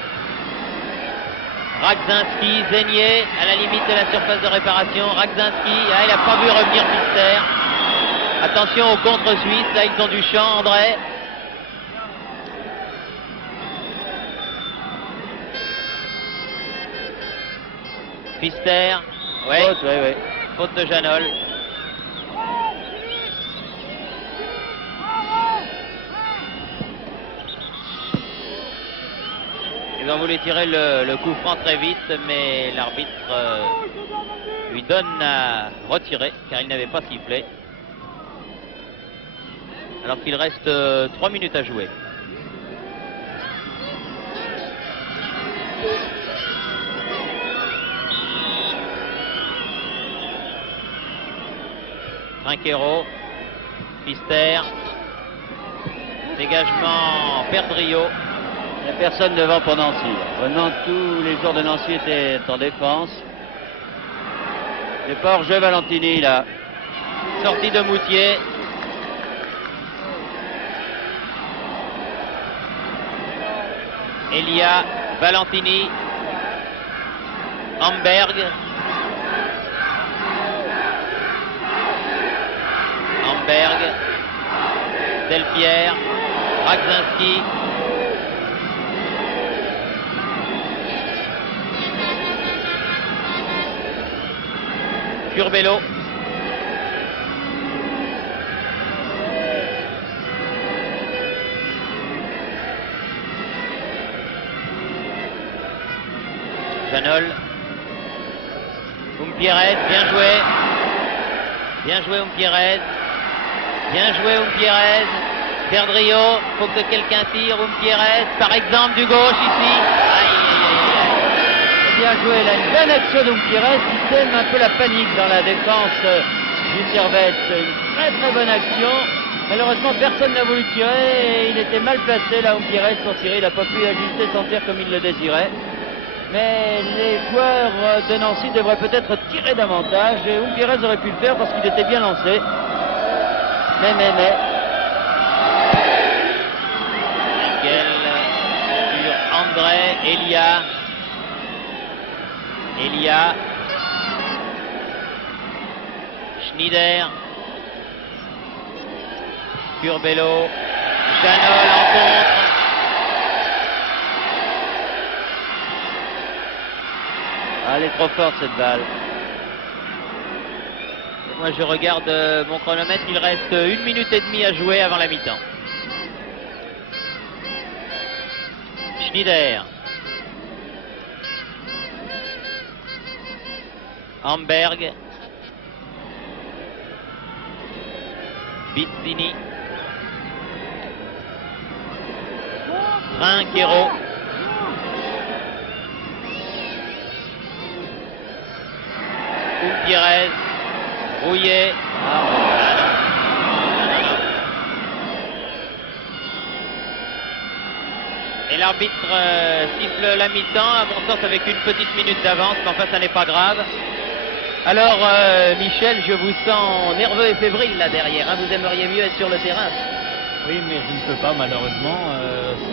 Ragzinski, Zenier à la limite de la surface de réparation. Ragzinski, ah, il n'a pas vu revenir Pfister. Attention au contre-suisse, là ils ont du champ, André. Pfister, ouais. Faute, ouais. Faute de Janol. Ils ont voulu tirer le coup franc très vite, mais l'arbitre lui donne à retirer, car il n'avait pas sifflé. Alors qu'il reste 3 minutes à jouer. Trinquero, Pfister, dégagement Perdrio. Il n'y a personne devant pour Nancy. Vraiment, tous les joueurs de Nancy étaient en défense. C'est pas hors-jeu Valentini là. Sortie de Moutier. Elia, Valentini, Amberg. Amberg, Delpierre, Ragzinski. Curbelo. Janol. Umpierrez, bien joué. Bien joué Umpierrez. Bien joué Umpierrez. Perdrio, faut que quelqu'un tire. Umpierrez, par exemple, du gauche ici. Aïe, aïe, aïe, aïe. Bien joué là, une bonne action d'Umpierrez qui sème un peu la panique dans la défense du Servette. Une très très bonne action. Malheureusement, personne n'a voulu tirer et il était mal placé là, Umpierrez, pour tirer. Il n'a pas pu ajuster son tir comme il le désirait. Mais les joueurs de Nancy devraient peut-être tirer davantage et Umpierrez aurait pu le faire parce qu'il était bien lancé. Mais. Michael sur André, Elia. Schneider. Curbelo. Janol en contre. Elle est trop forte cette balle. Et moi je regarde mon chronomètre, il reste 1 minute et demie à jouer avant la mi-temps. Schneider. Amberg. Bizzini. Trinquero. Gutiérrez. Rouillet. Et l'arbitre siffle la mi-temps, à mon sens avec une petite minute d'avance, mais enfin ça n'est pas grave. Alors Michel, je vous sens nerveux et fébrile là derrière, hein. Vous aimeriez mieux être sur le terrain. Oui, mais je ne peux pas malheureusement.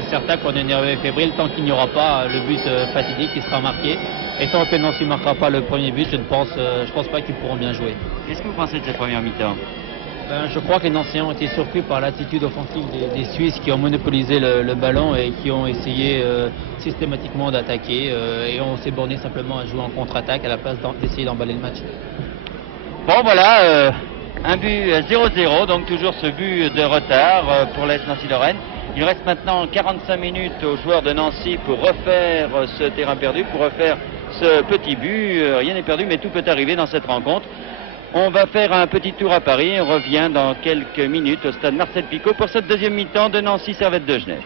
C'est certain qu'on est nerveux et fébrile tant qu'il n'y aura pas le but fatidique qui sera marqué. Et tant que Nancy ne marquera pas le premier but, je pense pas qu'ils pourront bien jouer. Qu'est-ce que vous pensez de cette première mi-temps? Je crois que les Nancéens ont été surpris par l'attitude offensive des Suisses qui ont monopolisé le ballon et qui ont essayé systématiquement d'attaquer. Et on s'est borné simplement à jouer en contre-attaque à la place d'essayer d'emballer le match. Bon voilà, un but 0-0, donc toujours ce but de retard pour l'AS Nancy-Lorraine. Il reste maintenant 45 minutes aux joueurs de Nancy pour refaire ce terrain perdu, pour refaire ce petit but. Rien n'est perdu, mais tout peut arriver dans cette rencontre. On va faire un petit tour à Paris et on revient dans quelques minutes au stade Marcel Picot pour cette deuxième mi-temps de Nancy Servette de Genève.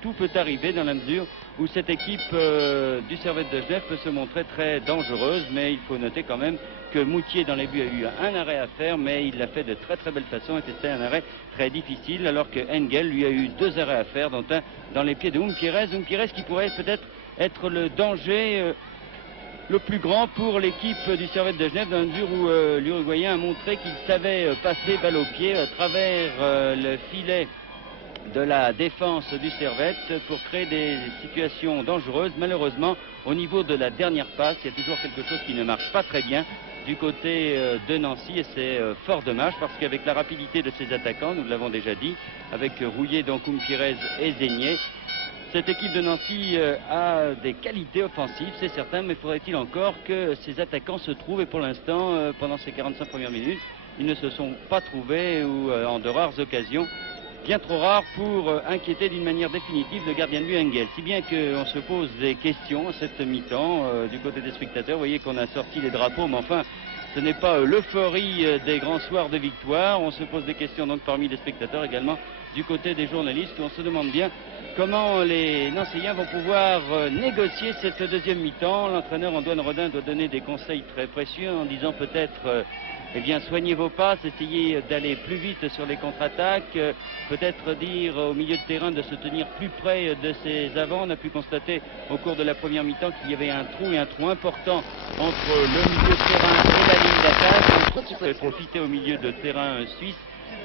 Tout peut arriver dans la mesure où cette équipe du Servette de Genève peut se montrer très dangereuse, mais il faut noter quand même que Moutier dans les buts a eu un arrêt à faire, mais il l'a fait de très belle façon et c'était un arrêt très difficile, alors que Engel lui a eu 2 arrêts à faire, dont un dans les pieds de Umpierrez qui pourrait peut-être être le danger le plus grand pour l'équipe du Servette de Genève, dans la mesure où l'Uruguayen a montré qu'il savait passer balle au pied à travers le filet de la défense du Servette pour créer des situations dangereuses. Malheureusement, au niveau de la dernière passe, il y a toujours quelque chose qui ne marche pas très bien du côté de Nancy et c'est fort dommage parce qu'avec la rapidité de ses attaquants, nous l'avons déjà dit, avec Rouillet, Pires et Zégnier, cette équipe de Nancy a des qualités offensives, c'est certain, mais faudrait-il encore que ses attaquants se trouvent et pour l'instant, pendant ces 45 premières minutes, ils ne se sont pas trouvés ou en de rares occasions. Bien trop rare pour inquiéter d'une manière définitive le gardien de but Engel. Si bien qu'on se pose des questions à cette mi-temps du côté des spectateurs. Vous voyez qu'on a sorti les drapeaux, mais enfin, ce n'est pas l'euphorie des grands soirs de victoire. On se pose des questions donc parmi les spectateurs également du côté des journalistes. On se demande bien comment les Nancéiens vont pouvoir négocier cette deuxième mi-temps. L'entraîneur Antoine Rodin doit donner des conseils très précieux en disant peut-être... eh bien, soignez vos passes, essayez d'aller plus vite sur les contre-attaques, peut-être dire au milieu de terrain de se tenir plus près de ses avants. On a pu constater au cours de la première mi-temps qu'il y avait un trou important entre le milieu de terrain et la ligne d'attaque. Il faut profiter au milieu de terrain suisse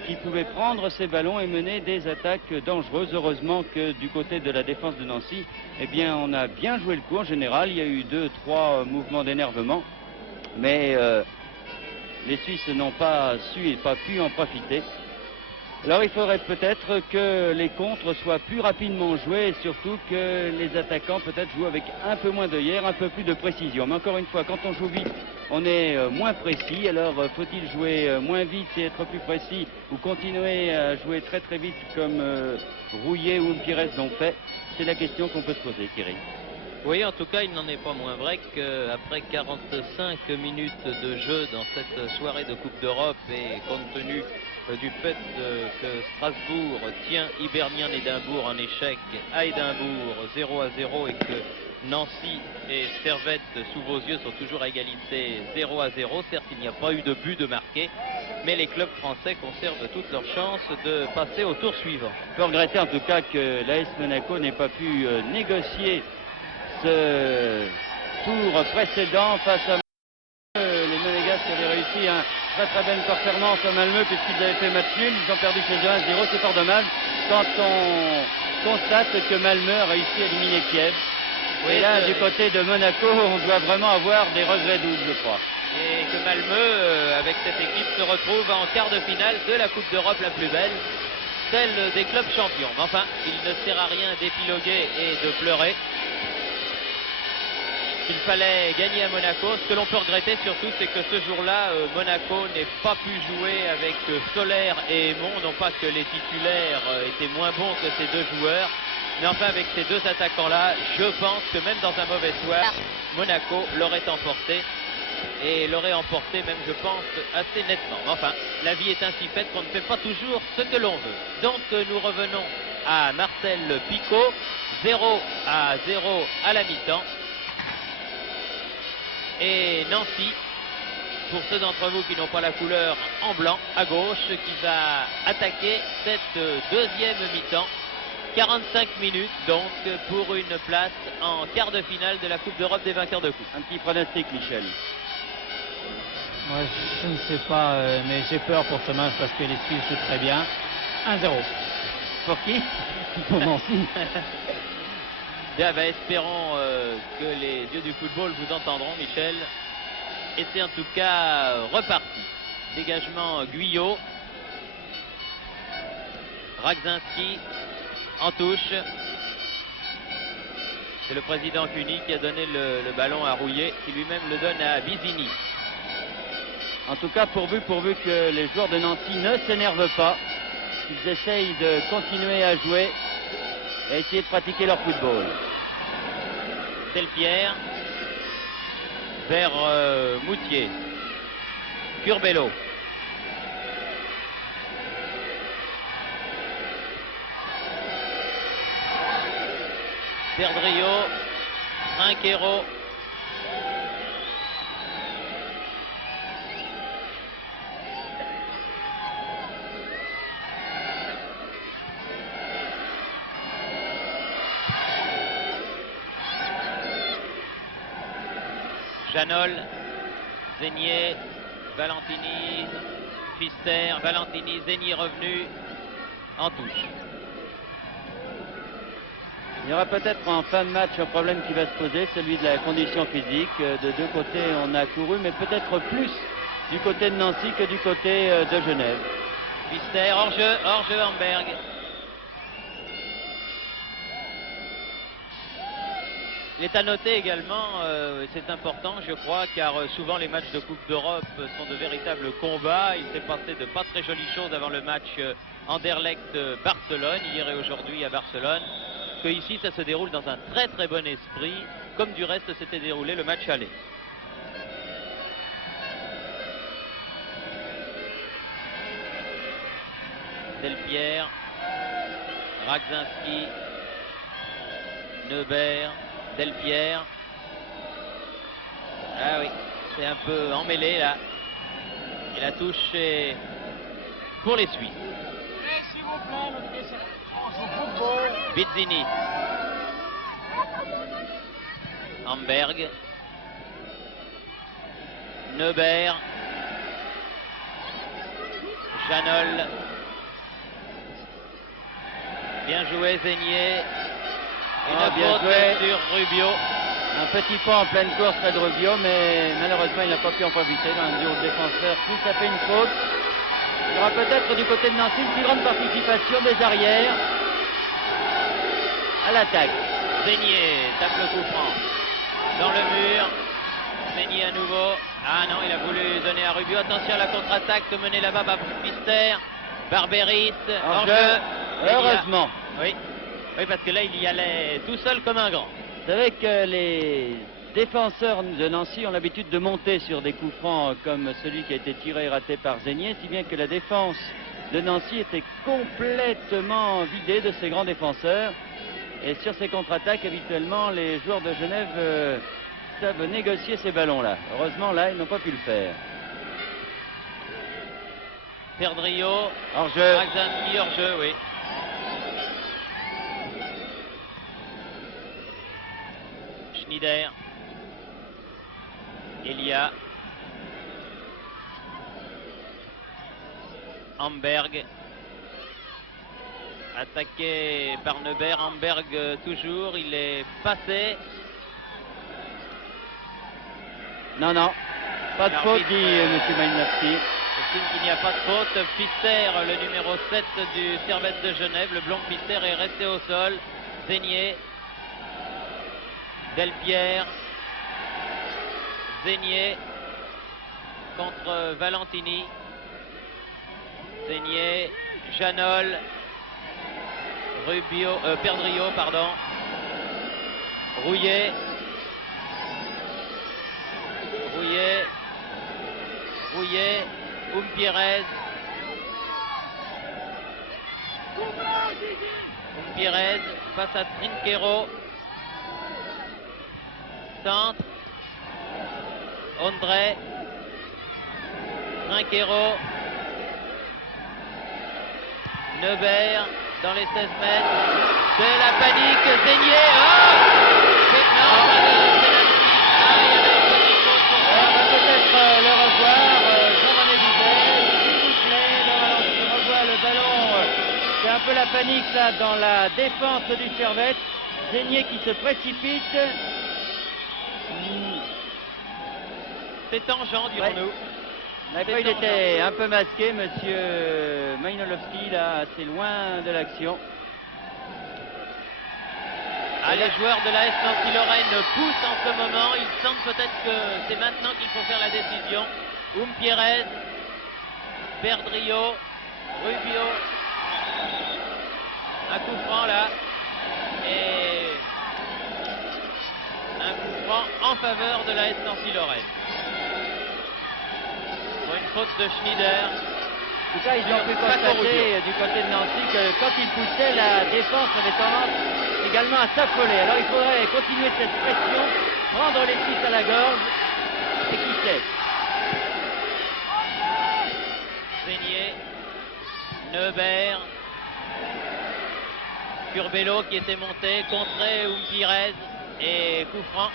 qui pouvait prendre ses ballons et mener des attaques dangereuses. Heureusement que du côté de la défense de Nancy, eh bien, on a bien joué le coup en général. Il y a eu 2-3 mouvements d'énervement, mais... les Suisses n'ont pas su et pas pu en profiter. Alors il faudrait peut-être que les contres soient plus rapidement joués et surtout que les attaquants peut-être jouent avec un peu moins d'œillère, un peu plus de précision. Mais encore une fois, quand on joue vite, on est moins précis. Alors faut-il jouer moins vite et être plus précis ou continuer à jouer très vite comme Rouillet ou Pires l'ont fait? C'est la question qu'on peut se poser, Thierry. Oui, en tout cas, il n'en est pas moins vrai qu'après 45 minutes de jeu dans cette soirée de Coupe d'Europe et compte tenu du fait que Strasbourg tient Hibernian-Édimbourg en échec à Édimbourg 0-0 et que Nancy et Servette, sous vos yeux, sont toujours à égalité 0-0. Certes, il n'y a pas eu de but de marqué, mais les clubs français conservent toutes leurs chances de passer au tour suivant. On peut regretter en tout cas que l'AS Monaco n'ait pas pu négocier ce tour précédent face à les Monégasques Brest qui avait réussi un très belle performance à Malmö puisqu'ils avaient fait match nul. Ils ont perdu chez eux 1-0. C'est fort dommage quand on constate que Malmö a réussi à éliminer Kiev. Oui, et là, du côté de Monaco, on doit vraiment avoir des regrets doubles, je crois. Et que Malmö, avec cette équipe, se retrouve en quart de finale de la Coupe d'Europe la plus belle, celle des clubs champions. Mais enfin, il ne sert à rien d'épiloguer et de pleurer. Il fallait gagner à Monaco. Ce que l'on peut regretter surtout, c'est que ce jour-là, Monaco n'ait pas pu jouer avec Soler et Aymon. Non pas que les titulaires étaient moins bons que ces deux joueurs, mais enfin avec ces deux attaquants-là, je pense que même dans un mauvais soir, Monaco l'aurait emporté. Et l'aurait emporté même, je pense, assez nettement. Enfin, la vie est ainsi faite qu'on ne fait pas toujours ce que l'on veut. Donc nous revenons à Marcel Picaud, 0-0 à la mi-temps. Et Nancy, pour ceux d'entre vous qui n'ont pas la couleur, en blanc, à gauche, qui va attaquer cette deuxième mi-temps. 45 minutes donc pour une place en quart de finale de la Coupe d'Europe des vainqueurs de coupe. Un petit pronostic, Michel. Ouais, je ne sais pas, mais j'ai peur pour ce match parce que les Suisses jouent très bien. 1-0. Pour qui? Pour Nancy. Bien, ben, espérons que les dieux du football vous entendront, Michel. Et c'est en tout cas reparti. Dégagement Guyot. Ragzinski en touche. C'est le président Cuny qui a donné le ballon à Rouillet, qui lui-même le donne à Bizini. En tout cas, pourvu que les joueurs de Nancy ne s'énervent pas, qu'ils essayent de continuer à jouer et essayer de pratiquer leur football. Delpierre vers Moutier. Curbelo. Perdrio. Trinquero. Janol, Zégnier, Valentini, Pfister, Valentini, Zégnier revenu en touche. Il y aura peut-être en fin de match un problème qui va se poser, celui de la condition physique. De deux côtés, on a couru, mais peut-être plus du côté de Nancy que du côté de Genève. Pfister, hors-jeu Hamberg. Il est à noter également, c'est important je crois, car souvent les matchs de Coupe d'Europe sont de véritables combats. Il s'est passé de pas très jolies choses avant le match Anderlecht-Barcelone, hier et aujourd'hui à Barcelone, que ici ça se déroule dans un très bon esprit, comme du reste s'était déroulé le match aller. Delpierre, Ragzinski, Neubert, Delpierre. Ah oui, c'est un peu emmêlé là. Et la touche est pour les Suisses. Bizzini. Hamberg. Neubert. Janol. Bien joué Zégnier. Bien faute joué sur Rubio. Un petit pas en pleine course près de Rubio, mais malheureusement il n'a pas pu en profiter. Dans un duo de défenseurs, tout ça fait une faute. Il y aura peut-être du côté de Nancy une plus grande participation des arrières à l'attaque. Zégnier tape le coup franc dans le mur. Zégnier à nouveau. Ah non, il a voulu donner à Rubio. Attention à la contre-attaque menée là-bas par Pfister. Barberis. Hors-jeu. Heureusement. Oui, parce que là il y allait tout seul comme un grand. Vous savez que les défenseurs de Nancy ont l'habitude de monter sur des coups francs comme celui qui a été tiré et raté par Zégnier, si bien que la défense de Nancy était complètement vidée de ses grands défenseurs. Et sur ces contre-attaques, habituellement, les joueurs de Genève savent négocier ces ballons-là. Heureusement, là, ils n'ont pas pu le faire. Perdrio. Hors-jeu. Ragzinski hors-jeu, oui. Schneider. Elia. Amberg. Attaqué par Neubert, Amberg toujours, il est passé. Non, non, pas de faute, dit M. Malinowski. Estime qu'il n'y a pas de faute. Pfister, le numéro 7 du Servette de Genève, le blond Pfister est resté au sol. Zénier, Delpierre, Zénier contre Valentini. Zénier, Janol, Perdrio, pardon. Rouillet, Umpierrez. Umpierrez face à Trinquero. Centre. André. Trinquero. Neubert dans les 16 mètres. C'est la panique. Zénier. Peut-être le revoir. Jean-René Bizet, s'il vous plaît, le ralenti, revoit le ballon. C'est un peu la panique là dans la défense du Servette. Zénier qui se précipite. C'est tangent, dirons-nous. Il était un peu masqué, monsieur Malinowski, là, assez loin de l'action. Les joueurs de la S Nancy-Lorraine poussent en ce moment. Ils sentent peut-être que c'est maintenant qu'il faut faire la décision. Umpierrez, Perdrio, Rubio. Un coup franc là. Et un coup franc en faveur de la S Nancy-Lorraine. Pour une faute de Schneider. En tout cas, ils ont pu constater du côté de Nancy que quand ils poussaient, la défense avait tendance également à s'affoler. Alors il faudrait continuer cette pression, prendre les Suisses à la gorge, et qui sait. Zénier, Neubert, Curbelo qui était monté, contré Umpierrez et coup franc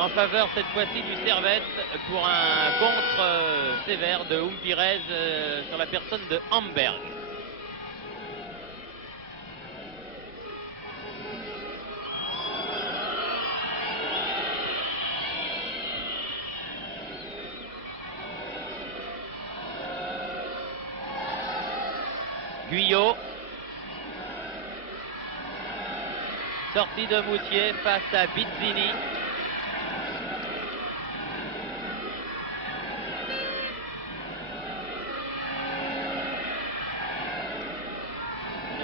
en faveur cette fois-ci du Servette pour un contre sévère de Umpierrez sur la personne de Amberg. Guyot, sortie de Moutier face à Bizzini.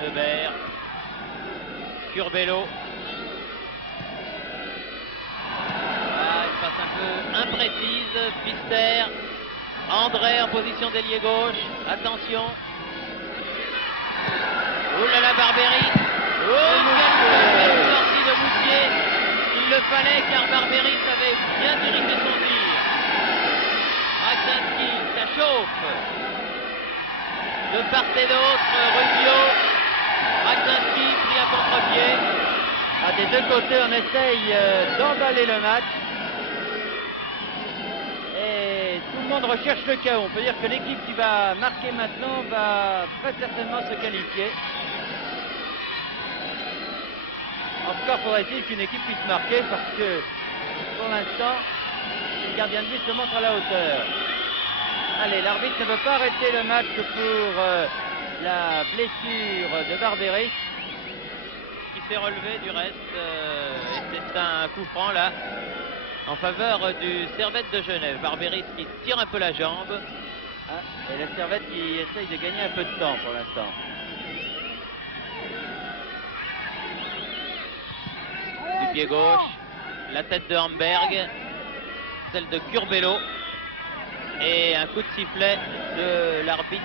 Neubert, Curbelo. Une passe un peu imprécise. Pfister, André en position d'ailier gauche. Attention. Oh là là, Barbery. Oh, quelle sortie de Moutier. Il le fallait car Barbery savait bien diriger son tir. Raksinski, ça chauffe. De part et d'autre, Rubio. Raksinski pris à contre-pied. Des deux côtés, on essaye d'emballer le match. Et tout le monde recherche le chaos. On peut dire que l'équipe qui va marquer maintenant va très certainement se qualifier. Encore faudrait-il qu'une équipe puisse marquer parce que pour l'instant, le gardien de but se montre à la hauteur. Allez, l'arbitre ne veut pas arrêter le match pour la blessure de Barbery. Qui s'est relevé du reste. Et c'est un coup franc là en faveur du Servette de Genève. Barbery qui tire un peu la jambe. Et le Servette qui essaye de gagner un peu de temps pour l'instant. Du pied gauche, la tête de Amberg, celle de Curbelo et un coup de sifflet de l'arbitre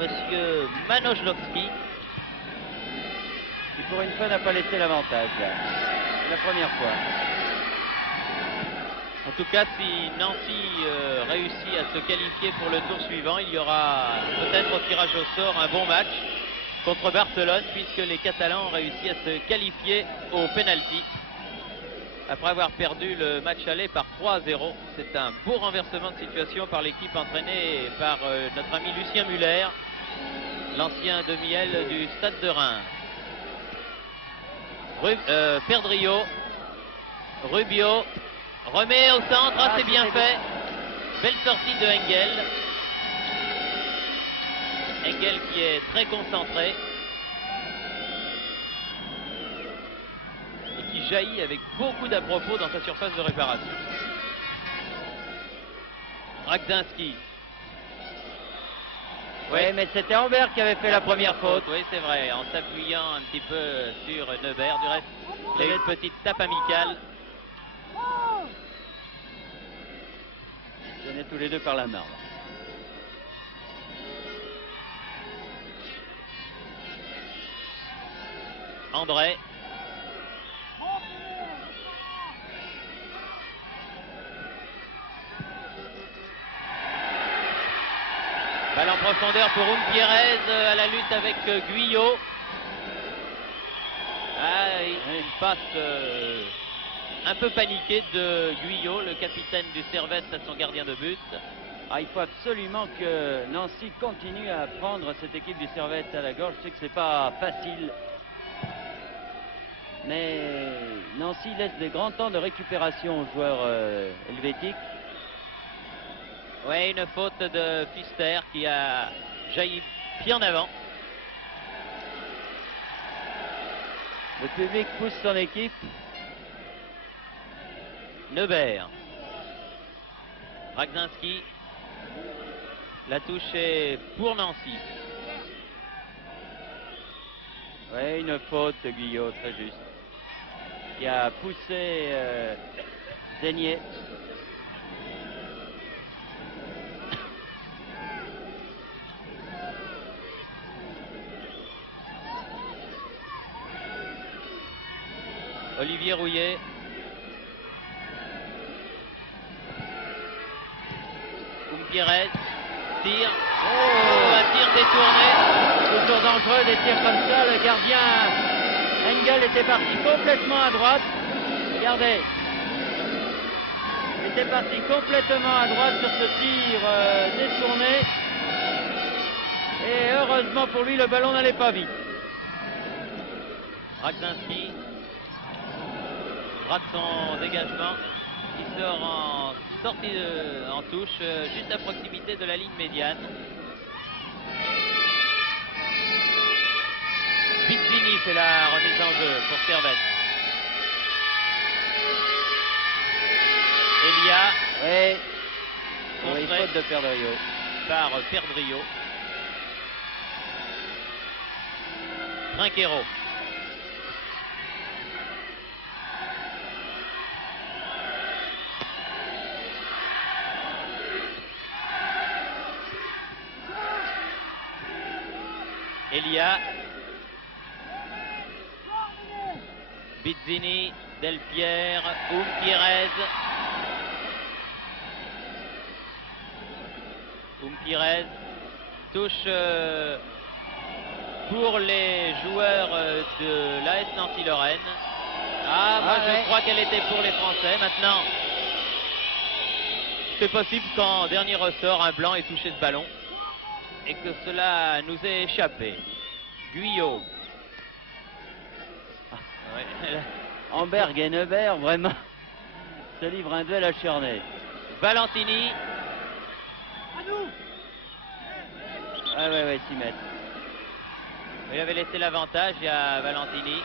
monsieur Manojlovski qui pour une fois n'a pas laissé l'avantage. C'est la première fois. En tout cas, si Nancy réussit à se qualifier pour le tour suivant, il y aura peut-être au tirage au sort un bon match contre Barcelone puisque les Catalans ont réussi à se qualifier au penalty. Après avoir perdu le match aller par 3-0, c'est un beau renversement de situation par l'équipe entraînée par notre ami Lucien Muller. l'ancien demi-aile du Stade de Reims. Perdrio, Rubio remet au centre, ah, c'est bien fait. Belle sortie de Engel. Engel qui est très concentré et qui jaillit avec beaucoup d'à-propos dans sa surface de réparation. Radzinski. Oui, mais c'était Amber qui avait fait la première faute. Oui, c'est vrai, en s'appuyant un petit peu sur Neubert. Du reste, il y a eu une petite tape amicale. Ils tenaient tous les deux par la main. André. Balle en profondeur pour Umpierrez à la lutte avec Guyot. Ah, il passe un peu paniqué de Guyot, le capitaine du Servette, à son gardien de but. Ah, il faut absolument que Nancy continue à prendre cette équipe du Servette à la gorge. Je sais que c'est pas facile, mais Nancy laisse des grands temps de récupération aux joueurs helvétiques. Oui, une faute de Pfister qui a jailli bien en avant. Le public pousse son équipe. Neubert. Radzinski. La touche est pour Nancy. Oui, une faute de Guyot, très juste. Qui a poussé Zenier. Olivier Rouillet. Umpierrez. Tire. Oh, un tir détourné. Toujours dangereux des tirs comme ça. Le gardien Engel était parti complètement à droite. Regardez. Il était parti complètement à droite sur ce tir détourné. Et heureusement pour lui, le ballon n'allait pas vite. Radzinski rate son dégagement, qui sort en sortie en touche, juste à proximité de la ligne médiane. Bizzini fait la remise en jeu pour Servette. Elia. Oui. Oui, Contré faute de Perdrio. par Perdrio. Trinquero. Elia. Bizzini, Delpierre, Umpierrez. Umpierrez. Touche pour les joueurs de l'AS Nancy-Lorraine. Ah, moi je crois qu'elle était pour les Français. Maintenant, c'est possible qu'en dernier ressort, un blanc ait touché ce ballon et que cela nous ait échappé. Guyot. Amberg et Neubert, vraiment, se livrent un duel acharné. Valentini. Ah ouais, 6 mètres. Il avait laissé l'avantage à Valentini.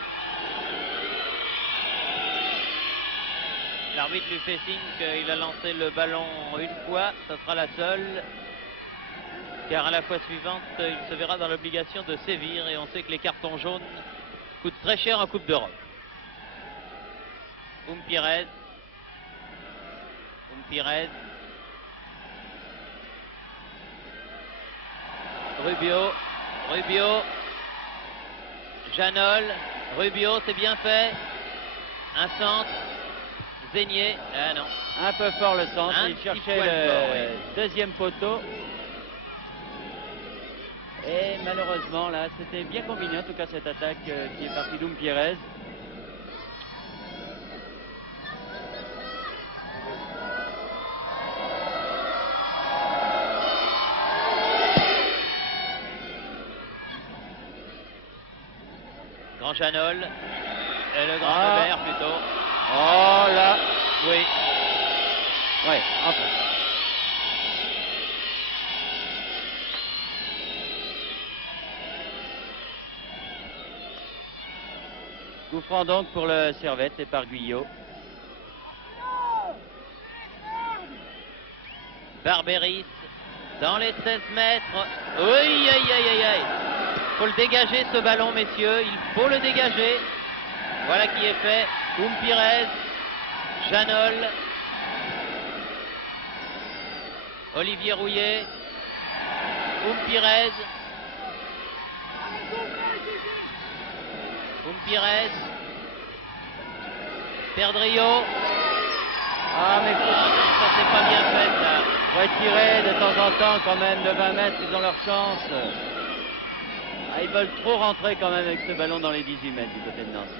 L'arbitre lui fait signe qu'il a lancé le ballon une fois, ça sera la seule. Car à la fois suivante, il se verra dans l'obligation de sévir et on sait que les cartons jaunes coûtent très cher en Coupe d'Europe. Umpierrez. Rubio. Janol. Rubio, c'est bien fait. Un centre. Zenier. Ah non. Un peu fort le centre. Il cherchait le deuxième poteau. Et malheureusement, là, c'était bien combiné, en tout cas, cette attaque qui est partie d'Umpierrez. Grand Janol. Et le Grand Weber plutôt. Oh là, oui. Ouais, enfin. Coup franc donc pour le Servette et par Guyot. Barberis dans les 16 mètres. Oui, aïe, aïe, aïe, aïe. Il faut le dégager ce ballon, messieurs. Il faut le dégager. Voilà qui est fait. Pires, Janol, Olivier Rouillet, Pires, Perdrio. Ah mais Non, ça c'est pas bien fait ça. retirer de temps en temps quand même de 20 mètres, ils ont leur chance. Ah, ils veulent trop rentrer quand même avec ce ballon dans les 18 mètres du côté de Nancy.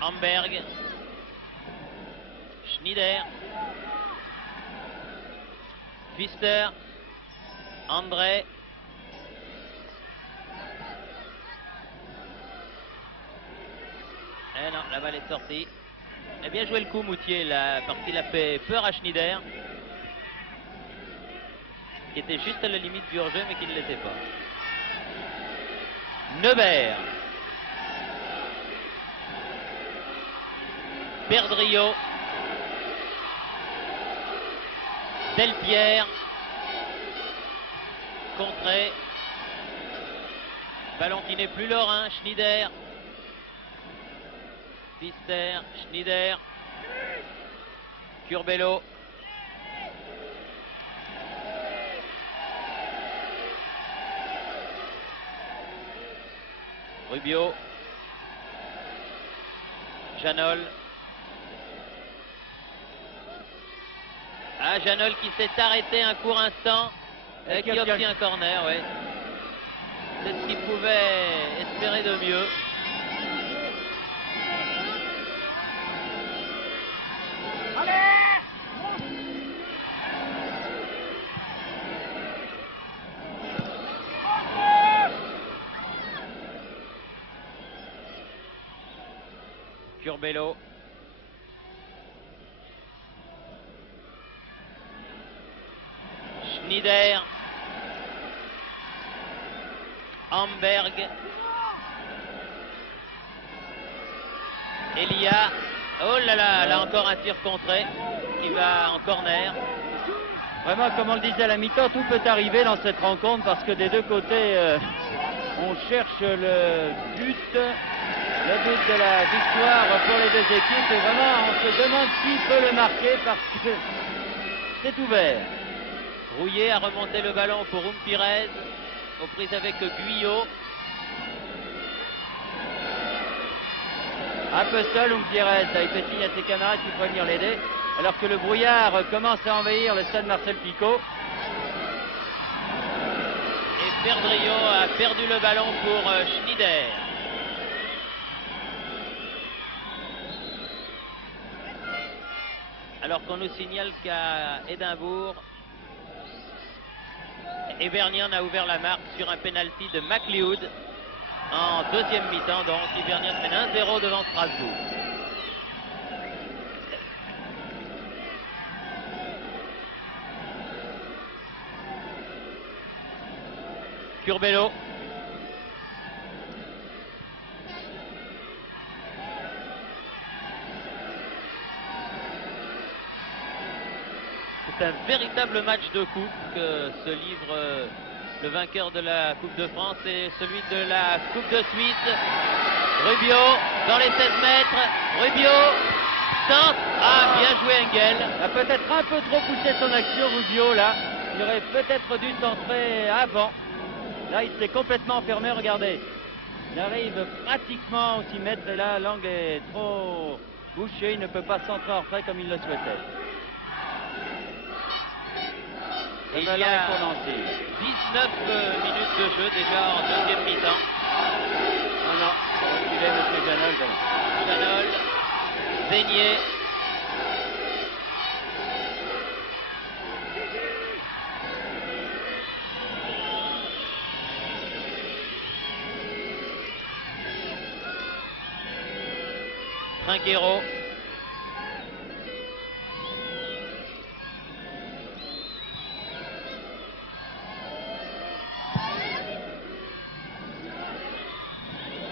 Amberg, Schneider, Pfister, André, eh non, la balle est sortie. Eh bien joué le coup Moutier parce qu'il a fait peur à Schneider, qui était juste à la limite du hors-jeu mais qui ne l'était pas. Neubert, Perdrio, Delpierre, contré, ballon qui n'est plus lorrain, Schneider, Pfister, Schneider, Curbelo, Rubio, Janol. Ah, Janol qui s'est arrêté un court instant et qui obtient un corner, ouais. C'est ce qu'il pouvait espérer de mieux. Curbelo. Schneider. Amberg. Elia. Oh là là, là encore un tir contré qui va en corner. Vraiment, comme on le disait à la mi-temps, tout peut arriver dans cette rencontre parce que des deux côtés, on cherche le but de la victoire pour les deux équipes. Et vraiment, on se demande qui peut le marquer parce que c'est ouvert. Rouillet a remonté le ballon pour Pires, aux prises avec Guyot. Un peu seul, Pires, il fait signe à ses camarades qui pourraient venir l'aider. Alors que le brouillard commence à envahir le stade Marcel Picot. Et Perdrio a perdu le ballon pour Schneider. Alors qu'on nous signale qu'à Édimbourg, Hibernian a ouvert la marque sur un penalty de McLeod en deuxième mi-temps. Donc Hibernian mène 1-0 devant Strasbourg. Curbelo. C'est un véritable match de coupe que se livre le vainqueur de la Coupe de France et celui de la Coupe de Suisse. Rubio dans les 16 mètres. Rubio centre. Ah, bien joué Engel. Il a peut-être un peu trop poussé son action, Rubio, là. Il aurait peut-être dû centrer avant. Là, il s'est complètement fermé, regardez. Il arrive pratiquement au 6 mètres et là, l'angle est trop bouché. Il ne peut pas centrer en retrait comme il le souhaitait. Il y a 19 minutes de jeu déjà en deuxième mi-temps. Oh non, reculez M. Janol. Janol, Zeigné. Trinquero.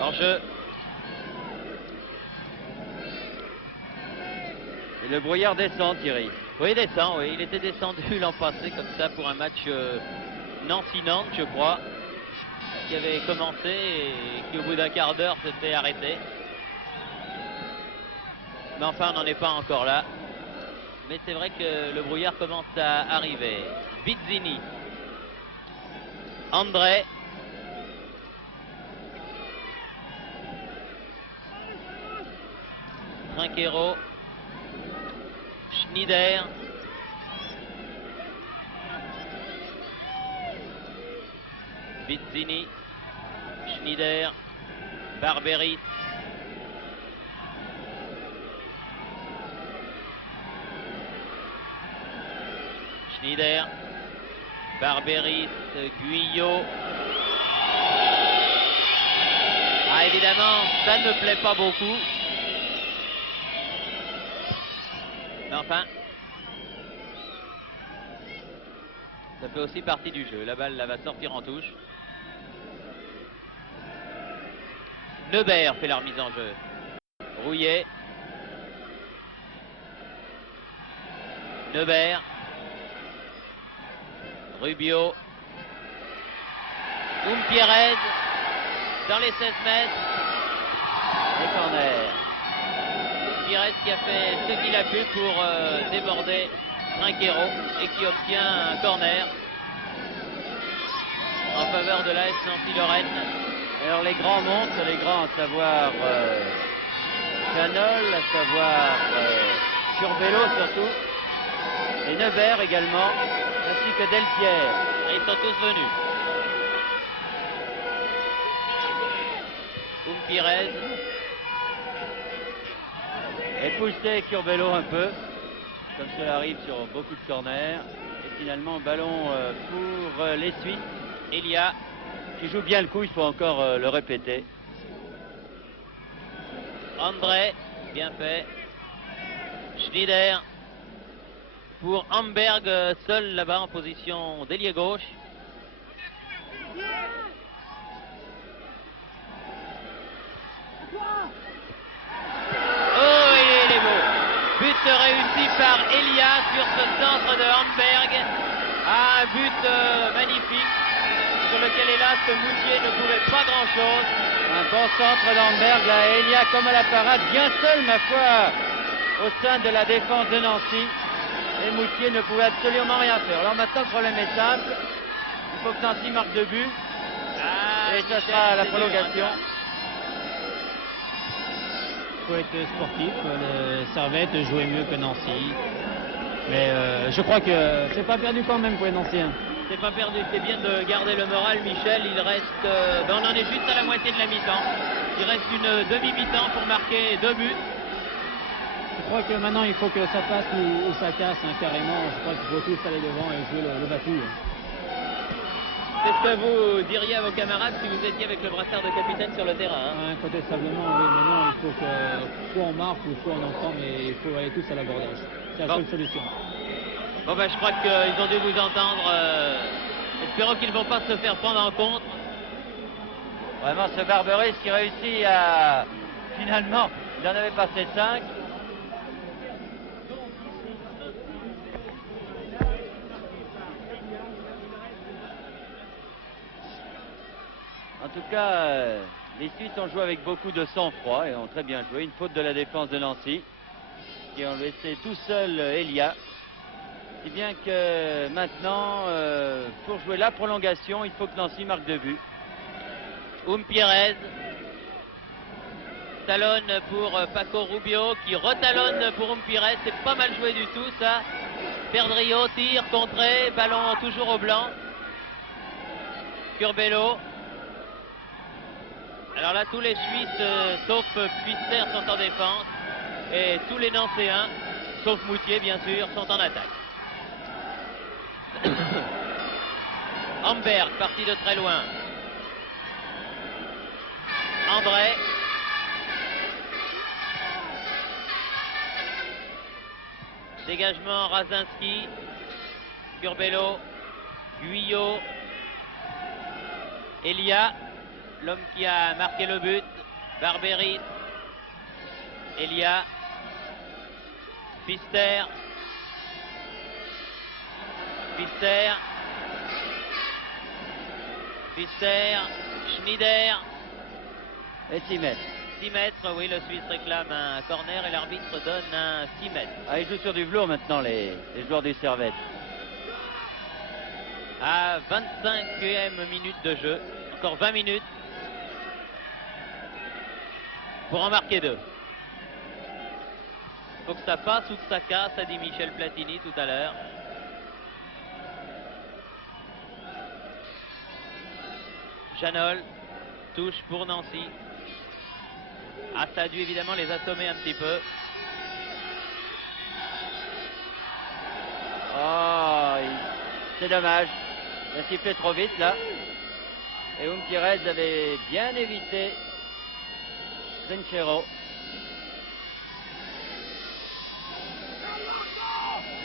Hors-jeu. Et le brouillard descend, Thierry. Oui, il descend, oui. Il était descendu l'an passé comme ça pour un match Nancy-Nantes, je crois, qui avait commencé et qui au bout d'un quart d'heure s'était arrêté. Mais enfin, on n'en est pas encore là. Mais c'est vrai que le brouillard commence à arriver. Bizzini. André. Trinquero. Schneider. Bizzini. Schneider. Barberis. Schneider. Barberis. Guyot. Ah, évidemment, ça ne plaît pas beaucoup. Mais enfin, ça fait aussi partie du jeu. La balle là, va sortir en touche. Neubert fait la remise en jeu. Rouillet. Neubert. Rubio. Pierrez dans les 16 mètres. Et corner. Pierrez qui a fait ce qu'il a pu pour déborder Trinquero et qui obtient un corner en faveur de l'AS Nancy-Lorraine. Alors les grands montent, les grands, à savoir Canol, à savoir Curbelo surtout, et Neubert également, ainsi que Delpierre. Et ils sont tous venus. Pirez. Et poussé Curbelo un peu, comme cela arrive sur beaucoup de corners. Et finalement, ballon pour les Suisses. Elia qui joue bien le coup, il faut encore le répéter. André, bien fait. Schneider pour Amberg, seul là-bas en position d'ailier gauche. Oh, il est beau. But réussi par Elia sur ce centre de Amberg. Un but magnifique sur lequel, hélas, Moutier ne pouvait pas grand-chose. Un bon centre d'Amberg à Elia comme à la parade, bien seul, ma foi, au sein de la défense de Nancy. Et Moutier ne pouvait absolument rien faire. Alors maintenant, le problème est simple. Il faut que Nancy marque 2 buts. Et ça sera la prolongation. Il faut être sportif. Le Servette jouait mieux que Nancy. Mais je crois que c'est pas perdu quand même pour les Nancéens. C'est pas perdu, c'est bien de garder le moral, Michel. Il reste, on en est juste à la moitié de la mi-temps. Il reste une demi-mi-temps pour marquer 2 buts. Je crois que maintenant il faut que ça passe ou ça casse carrément. Je crois qu'il faut tous aller devant et jouer le batou. C'est ce que vous diriez à vos camarades si vous étiez avec le brassard de capitaine sur le terrain. Incontestablement, oui. Maintenant il faut que soit on marque ou soit on en prend, mais il faut aller tous à l'abordage. C'est la seule solution. Bon ben je crois qu'ils ont dû vous entendre. Espérons qu'ils ne vont pas se faire prendre en compte. Vraiment ce Barberis qui réussit à... Finalement, il en avait passé 5. En tout cas, les Suisses ont joué avec beaucoup de sang-froid et ont très bien joué. Une faute de la défense de Nancy qui ont laissé tout seul Elia. Si bien que maintenant, pour jouer la prolongation, il faut que Nancy marque 2 buts. Pierrez talonne pour Paco Rubio qui retalonne pour Pierrez. C'est pas mal joué du tout ça. Perdrio tire, contré, ballon toujours au blanc. Curbelo. Alors là, tous les Suisses, sauf Pfister, sont en défense. Et tous les Nancéens, sauf Moutier bien sûr, sont en attaque. Amberg, parti de très loin. André. Dégagement Razinski, Curbelo, Guyot, Elia, l'homme qui a marqué le but, Barberis, Elia, Pfister, Schneider. Et 6 mètres. 6 mètres, oui, le Suisse réclame un corner et l'arbitre donne un 6 mètres. Ah, ils jouent sur du velours maintenant, les joueurs du Servette. À 25e minute de jeu, encore 20 minutes pour en marquer 2. Il faut que ça passe ou que ça casse, a dit Michel Platini tout à l'heure. Janol, touche pour Nancy. Ah, ça a dû évidemment les assommer un petit peu. Oh, c'est dommage. Il a sifflé trop vite là. Et Umpires avait bien évité Zenchero.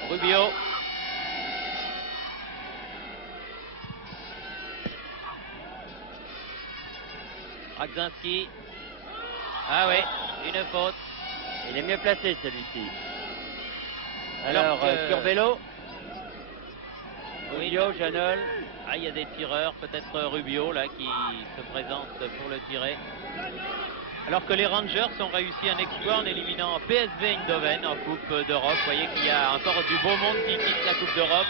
Rubio. Radzinski. Ah oui, une faute. Il est mieux placé celui-ci. Alors, que... Curbelo. Oui, Rubio, Janol. Ah, il y a des tireurs, peut-être Rubio là qui se présente pour le tirer. Alors que les Rangers ont réussi un exploit en éliminant PSV Eindhoven en Coupe d'Europe. Vous voyez qu'il y a encore du beau monde qui quitte la Coupe d'Europe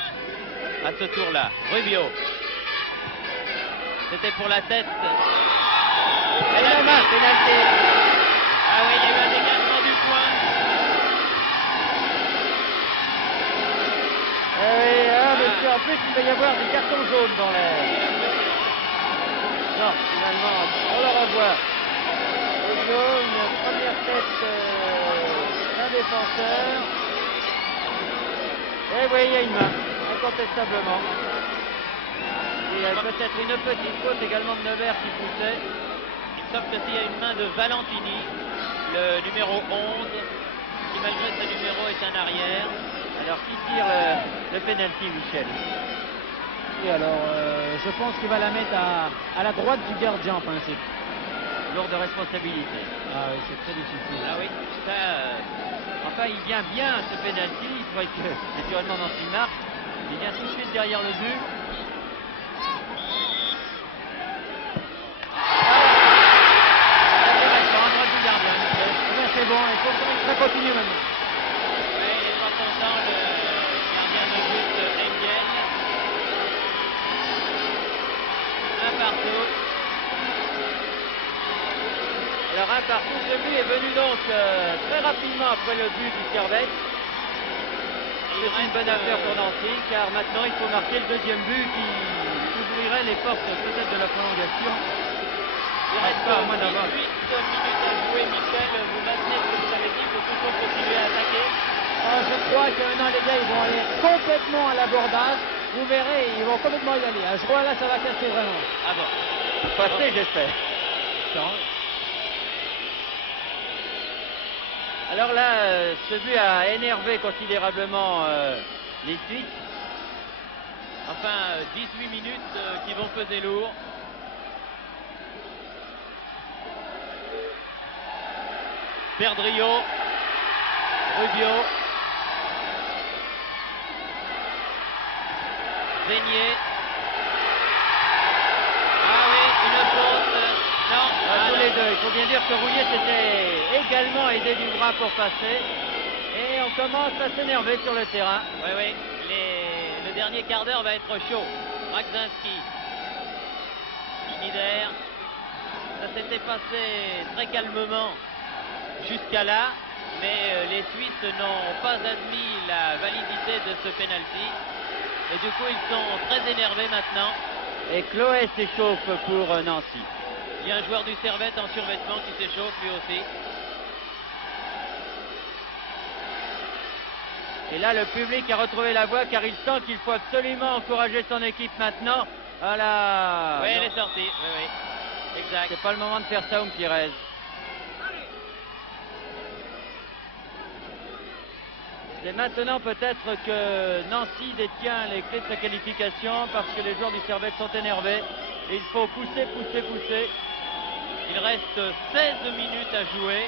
à ce tour-là. Rubio. C'était pour la tête. Et la main, pénalité. Ah oui, il y a eu un dégagement du point. Mais en plus, il va y avoir des cartons jaunes dans l'air. Non, finalement, on le revoit. Rubio, une première tête d'un défenseur. Et oui, il y a une main, incontestablement. Et peut-être une petite faute également de Nevers qui poussait. Il me semble que s'il y a une main de Valentini, le numéro 11, qui malgré ce numéro est un arrière. Alors qui tire le penalty, Michel? Et alors, je pense qu'il va la mettre à la droite du gardien en principe. Lourde responsabilité. Ah oui, c'est très difficile. Ah oui, ça... Enfin, il vient bien ce penalty. Il faudrait que, naturellement, Nancy marque. Il vient tout de suite derrière le but. C'est bon, il faut que ça continue maintenant. Oui, il n'est pas content, le gardien de but Engen. Un partout. Alors un partout, ce but est venu donc très rapidement après le but du Servette. C'est une bonne affaire pour Nancy, car maintenant il faut marquer le deuxième but qui ouvrirait les portes peut-être de la prolongation. Il reste pas moins d'avance. 8 minutes à jouer, Michel. Vous maintenez ce que vous avez dit, il faut toujours continuer à attaquer. Je crois que maintenant les gars ils vont aller complètement à l'abordage. Vous verrez, ils vont complètement y aller. Je crois là ça va casser vraiment. Ah bon. Passer, j'espère. Alors là, ce but a énervé considérablement les Suisses. Enfin, 18 minutes qui vont peser lourd. Perdrio, Rubio, Zeignier. Ah oui, une faute. Non, Tous les deux. Il faut bien dire que Rouillet s'était également aidé du bras pour passer. Et on commence à s'énerver sur le terrain. Oui, oui. Le dernier quart d'heure va être chaud. Radzinski, Schneider. Ça s'était passé très calmement jusqu'à là, mais les Suisses n'ont pas admis la validité de ce penalty. Et du coup, ils sont très énervés maintenant. Et Chloé s'échauffe pour Nancy. Il y a un joueur du Servette en survêtement qui s'échauffe lui aussi. Et là, le public a retrouvé la voie car il sent qu'il faut absolument encourager son équipe maintenant. Voilà. Oui, elle est sortie. Oui, oui. Exact. C'est pas le moment de faire ça, Umpires. C'est maintenant peut-être que Nancy détient les clés de sa qualification parce que les joueurs du Servette sont énervés. Et il faut pousser, pousser, pousser. Il reste 16 minutes à jouer.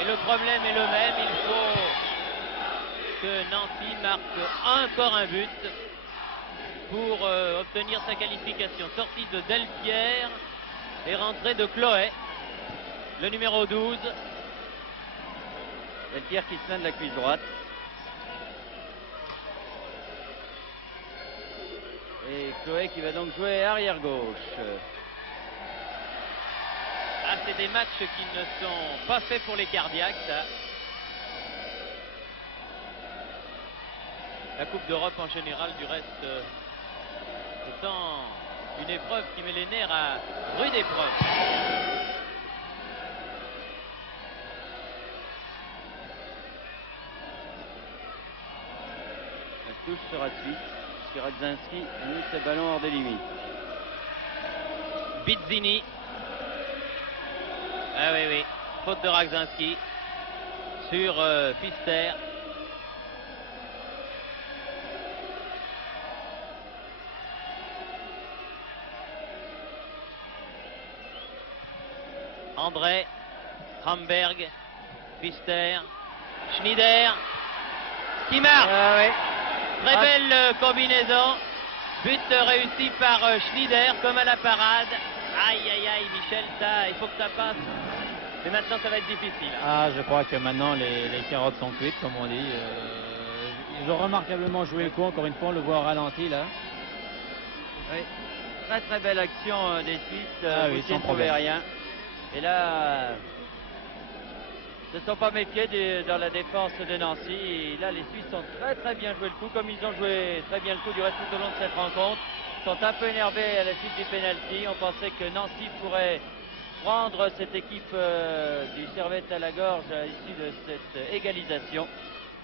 Et le problème est le même. Il faut que Nancy marque encore un but pour obtenir sa qualification. Sortie de Delpierre et rentrée de Chloé, le numéro 12. Delpierre qui se mène de la cuisse droite. Et Chloé qui va donc jouer arrière gauche. Ah, c'est des matchs qui ne sont pas faits pour les cardiaques, ça. La Coupe d'Europe en général, du reste, étant une épreuve qui met les nerfs à rude épreuve. La touche sera suite. Radzinski met ses ballons hors des limites. Bizzini. Ah oui, oui. Faute de Radzinski sur Pfister. André, Hamberg, Pfister, Schneider, qui marque. Ah ouais. Très belle combinaison. But réussi par Schneider comme à la parade. Aïe, aïe, aïe, Michel, ça, il faut que ça passe. Mais maintenant, ça va être difficile. Ah, je crois que maintenant les carottes sont cuites, comme on dit. Ils ont remarquablement joué le coup, encore une fois, on le voit au ralenti là. Oui. Très très belle action des Suisses. Ah oui, sans problème. Rien. Et là, ne se sont pas méfiés dans la défense de Nancy. Et là, les Suisses ont très très bien joué le coup, comme ils ont joué très bien le coup du reste tout au long de cette rencontre. Ils sont un peu énervés à la suite du pénalty. On pensait que Nancy pourrait prendre cette équipe du Servette à la gorge à l'issue de cette égalisation.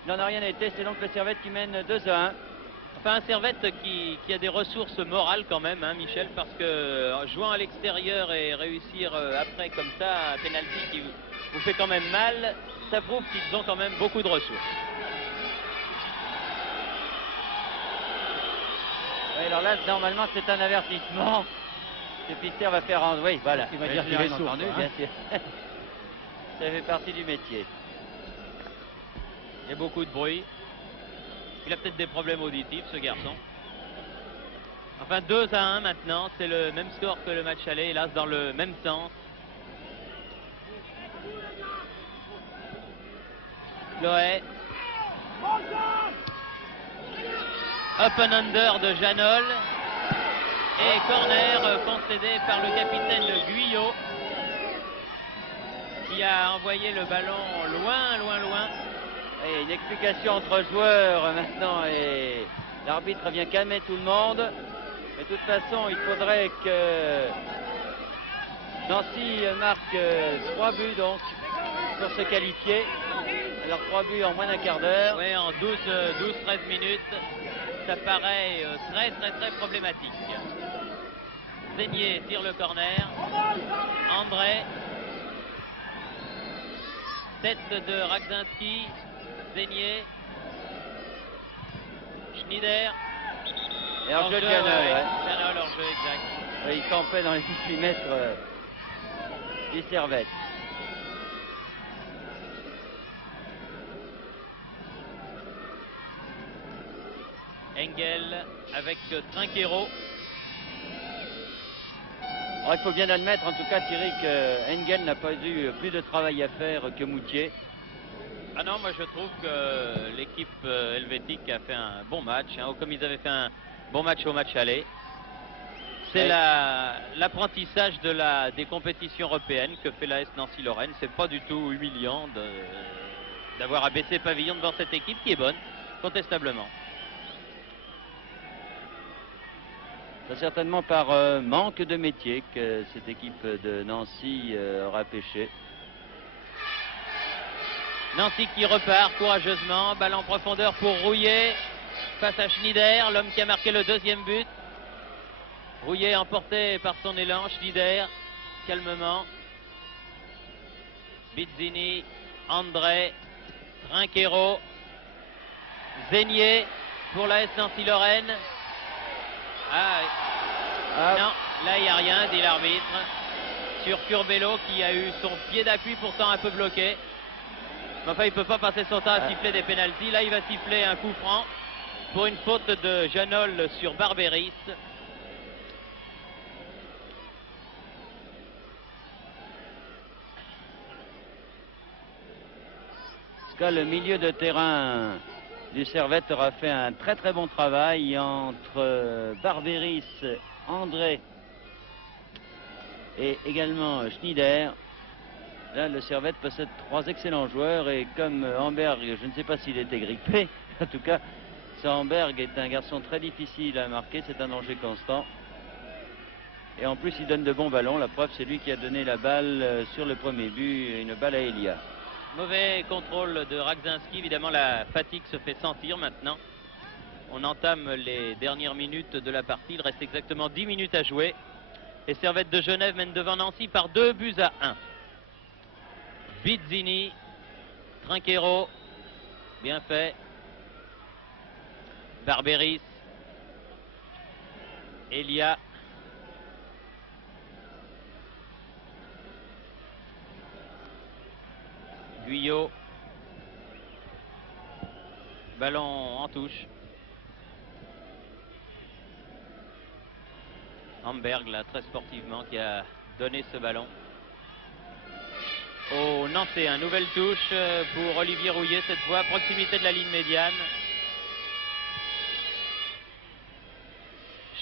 Il n'en a rien été, c'est donc le Servette qui mène 2-1. Enfin, un Servette qui a des ressources morales quand même, hein, Michel, parce que jouant à l'extérieur et réussir après comme ça, un pénalty qui vous fait quand même mal, ça prouve qu'ils ont quand même beaucoup de ressources. Oui, alors là, normalement, c'est un avertissement. Le Pfister va faire en... Oui, voilà. Il va dire qu'il est sourd, entendu, quoi, bien hein. sûr. Ça fait partie du métier. Il y a beaucoup de bruit. Il a peut-être des problèmes auditifs, ce garçon. Enfin, 2-1 maintenant. C'est le même score que le match aller, hélas, dans le même sens. Chloé. Up and under de Janol. Et corner concédé par le capitaine Guyot, qui a envoyé le ballon loin, loin, loin. Et une explication entre joueurs maintenant et l'arbitre vient calmer tout le monde. Mais de toute façon, il faudrait que Nancy marque 3 buts donc pour se qualifier. Alors 3 buts en moins d'un quart d'heure. Oui, en 12-13 minutes, ça paraît très, très, très problématique. Zénier tire le corner. André. Tête de Radzinski. Zénier. Schneider. Et hors jeu de Janol, Janol, ouais. Janol hors jeu, exact. Il campait dans les 18 mètres du Servette. Engel avec Trinquero. Alors, il faut bien admettre en tout cas Thierry que Engel n'a pas eu plus de travail à faire que Moutier. Ah non, moi je trouve que l'équipe helvétique a fait un bon match, hein, comme ils avaient fait un bon match au match aller. C'est l'apprentissage des compétitions européennes que fait l'AS Nancy-Lorraine. C'est pas du tout humiliant d'avoir abaissé pavillon devant cette équipe qui est bonne, contestablement. C'est certainement par manque de métier que cette équipe de Nancy aura pêché. Nancy qui repart courageusement, balle en profondeur pour Rouillet face à Schneider, l'homme qui a marqué le deuxième but. Rouillet emporté par son élan, Schneider calmement. Bizzini, André, Trinquero. Zénier pour la S Nancy-Lorraine. Non, là il n'y a rien, dit l'arbitre. Sur Curbelo qui a eu son pied d'appui pourtant un peu bloqué. Mais enfin, il ne peut pas passer son temps à siffler des pénaltys. Là, il va siffler un coup franc pour une faute de Janol sur Barberis. Le milieu de terrain du Servette aura fait un très très bon travail entre Barberis, André et également Schneider. Là, le Servette possède 3 excellents joueurs et comme Amberg, je ne sais pas s'il était grippé, en tout cas, Amberg est un garçon très difficile à marquer, c'est un danger constant. Et en plus, il donne de bons ballons. La preuve, c'est lui qui a donné la balle sur le premier but, une balle à Elia. Mauvais contrôle de Radzinski. Évidemment, la fatigue se fait sentir maintenant. On entame les dernières minutes de la partie. Il reste exactement 10 minutes à jouer. Et Servette de Genève mène devant Nancy par 2-1. Bizzini, Trinquero, bien fait. Barberis, Elia. Guyot. Ballon en touche. Amberg, là, très sportivement, qui a donné ce ballon au Nantais. Un nouvelle touche pour Olivier Rouillet, cette fois à proximité de la ligne médiane.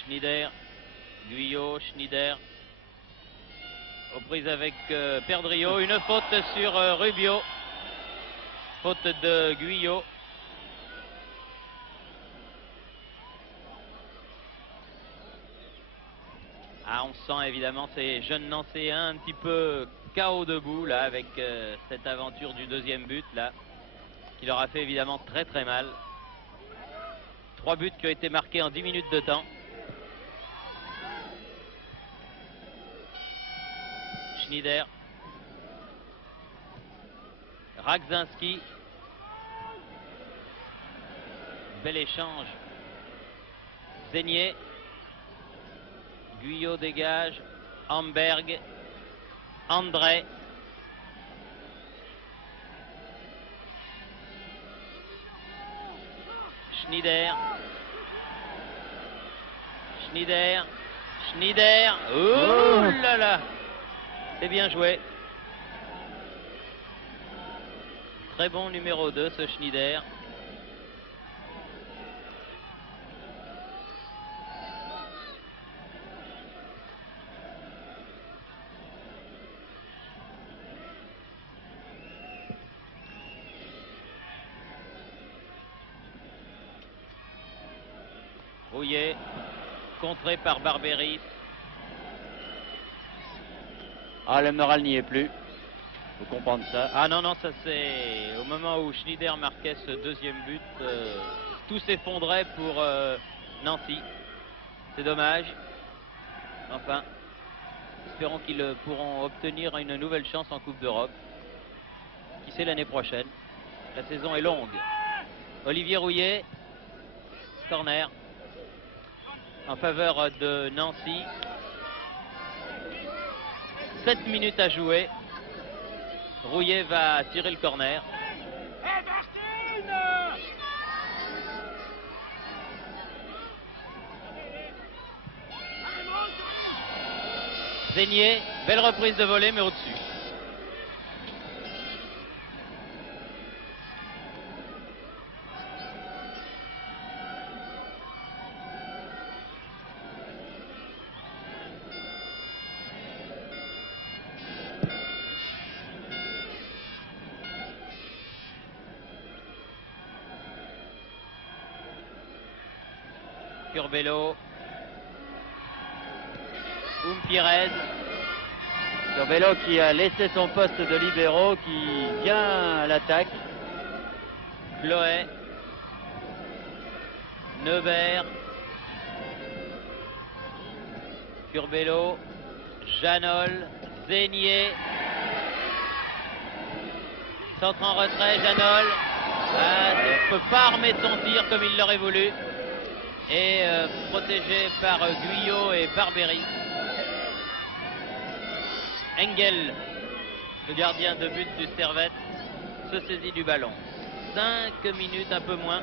Schneider, Guyot, Schneider. Aux prises avec Perdrio. Une faute sur Rubio. Faute de Guyot. On sent évidemment ces jeunes Nancéens un petit peu KO debout là avec cette aventure du deuxième but là, qui leur a fait évidemment très très mal. 3 buts qui ont été marqués en 10 minutes de temps. Schneider. Radzinski. Bel échange. Zénier. Guyot dégage. Amberg. André. Schneider. Schneider. Schneider. Oh là là. C'est bien joué. Très bon numéro 2 ce Schneider. Rouillet, contré par Barberis. Le moral n'y est plus. Faut comprendre ça. Non, ça c'est au moment où Schneider marquait ce deuxième but, tout s'effondrait pour Nancy. C'est dommage. Enfin, espérons qu'ils pourront obtenir une nouvelle chance en Coupe d'Europe. Qui sait l'année prochaine. La saison est longue. Olivier Rouillet, corner en faveur de Nancy. 7 minutes à jouer. Rouillet va tirer le corner. Zénier, belle reprise de volée mais au-dessus. Curbelo. Pires. Curbelo qui a laissé son poste de libéraux, qui vient à l'attaque. Chloé. Neubert. Curbelo. Janol. Zénier. Centre en retrait, Janol. Ne peut pas remettre son tir comme il l'aurait voulu. Et protégé par Guyot et Barbery. Engel, le gardien de but du Servette, se saisit du ballon. 5 minutes, un peu moins.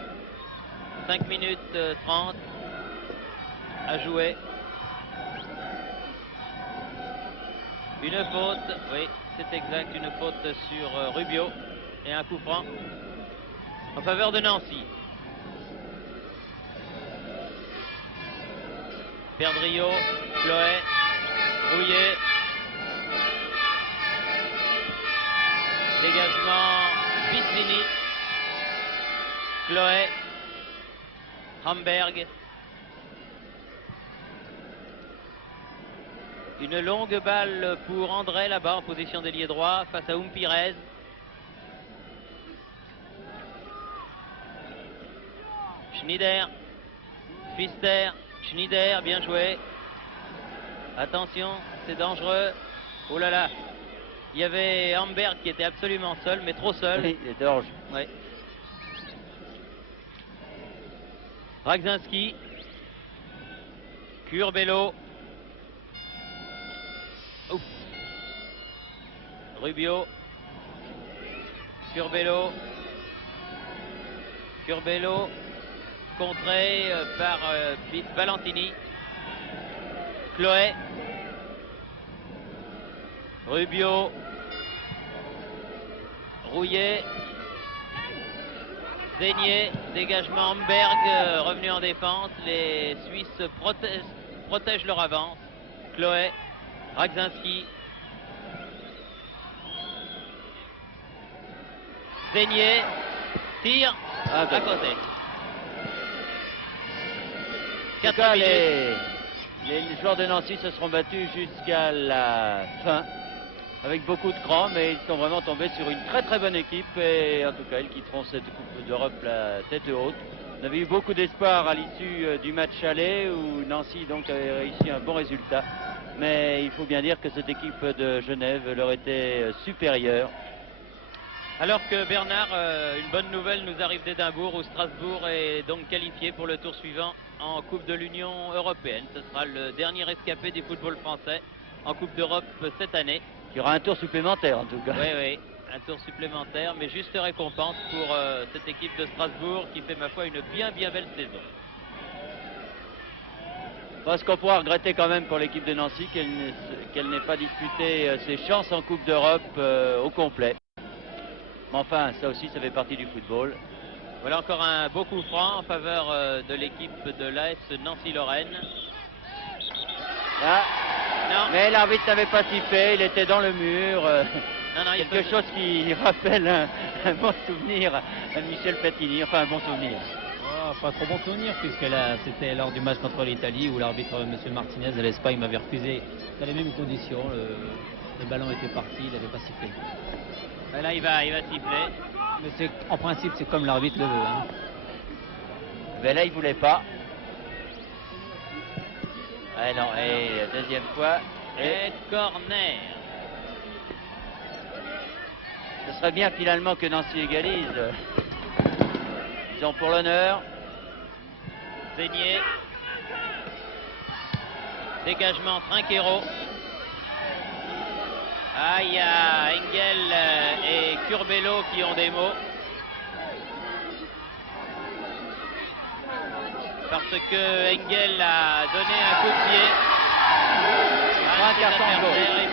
5 minutes 30 à jouer. Une faute, oui, c'est exact, une faute sur Rubio et un coup franc en faveur de Nancy. Perdrio, Chloé, Rouillet. Dégagement, Bizzini. Chloé. Hamberg. Une longue balle pour André là-bas en position d'ailier droit face à Umpirez. Schneider. Pfister. Schneider, bien joué. Attention, c'est dangereux. Oh là là. Il y avait Hamberg qui était absolument seul, mais trop seul. Oui, il était hors jeu. Ouais. Ragzinski. Curbelo. Ouf. Rubio. Curbelo. Curbelo. Contré par Valentini. Chloé. Rubio. Rouillet. Zénier. Dégagement Hamberg. Revenu en défense. Les Suisses protègent leur avance. Chloé. Ragzinski. Zénier. Tire. À côté. En tout cas, les joueurs de Nancy se seront battus jusqu'à la fin avec beaucoup de cran, mais ils sont vraiment tombés sur une très très bonne équipe et en tout cas ils quitteront cette Coupe d'Europe la tête haute. On avait eu beaucoup d'espoir à l'issue du match aller où Nancy donc avait réussi un bon résultat, mais il faut bien dire que cette équipe de Genève leur était supérieure. Alors que Bernard, une bonne nouvelle nous arrive d'Édimbourg où Strasbourg est donc qualifié pour le tour suivant en Coupe de l'Union européenne. Ce sera le dernier rescapé du football français en Coupe d'Europe cette année. Il y aura un tour supplémentaire en tout cas. Oui, oui, un tour supplémentaire, mais juste récompense pour cette équipe de Strasbourg qui fait ma foi une bien belle saison. Parce qu'on pourra regretter quand même pour l'équipe de Nancy qu'elle n'ait pas disputé ses chances en Coupe d'Europe au complet. Mais enfin, ça aussi, ça fait partie du football. Voilà encore un beau coup franc en faveur de l'équipe de l'AS Nancy-Lorraine. Là, non. Mais l'arbitre n'avait pas sifflé, il était dans le mur. Non, quelque chose qui rappelle un bon souvenir à Michel Platini, enfin un bon souvenir. Oh, pas trop bon souvenir, puisque là, c'était lors du match contre l'Italie où l'arbitre, M. Martinez de l'Espagne, m'avait refusé dans les mêmes conditions. Le ballon était parti, il n'avait pas sifflé. Là, il va siffler. Mais en principe, c'est comme l'arbitre le veut. Hein. Mais là, il ne voulait pas. Ah non, et la deuxième fois. Et corner. Ce serait bien finalement que Nancy égalise. Ils ont pour l'honneur. Zénier. Dégagement Trinquero. Ah, il y a Engel et Curbelo qui ont des mots. Parce que Engel a donné un coup de pied. Il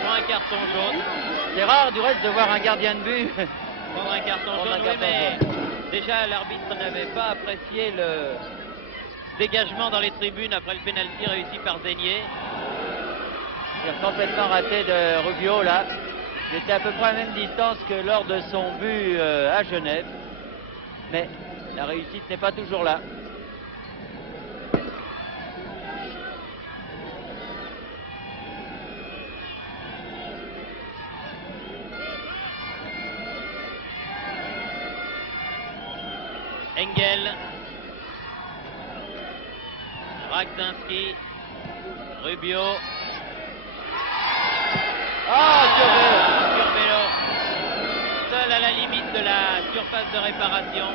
prend un carton jaune. C'est rare du reste de voir un gardien de but prendre un carton jaune, oui, mais déjà l'arbitre n'avait pas apprécié le dégagement dans les tribunes après le pénalty réussi par Zénier. Il a complètement raté de Rubio là. Il était à peu près à la même distance que lors de son but à Genève. Mais la réussite n'est pas toujours là. Engel. Ragzinski. Rubio. Ah, Curbelo. Seul à la limite de la surface phase de réparation.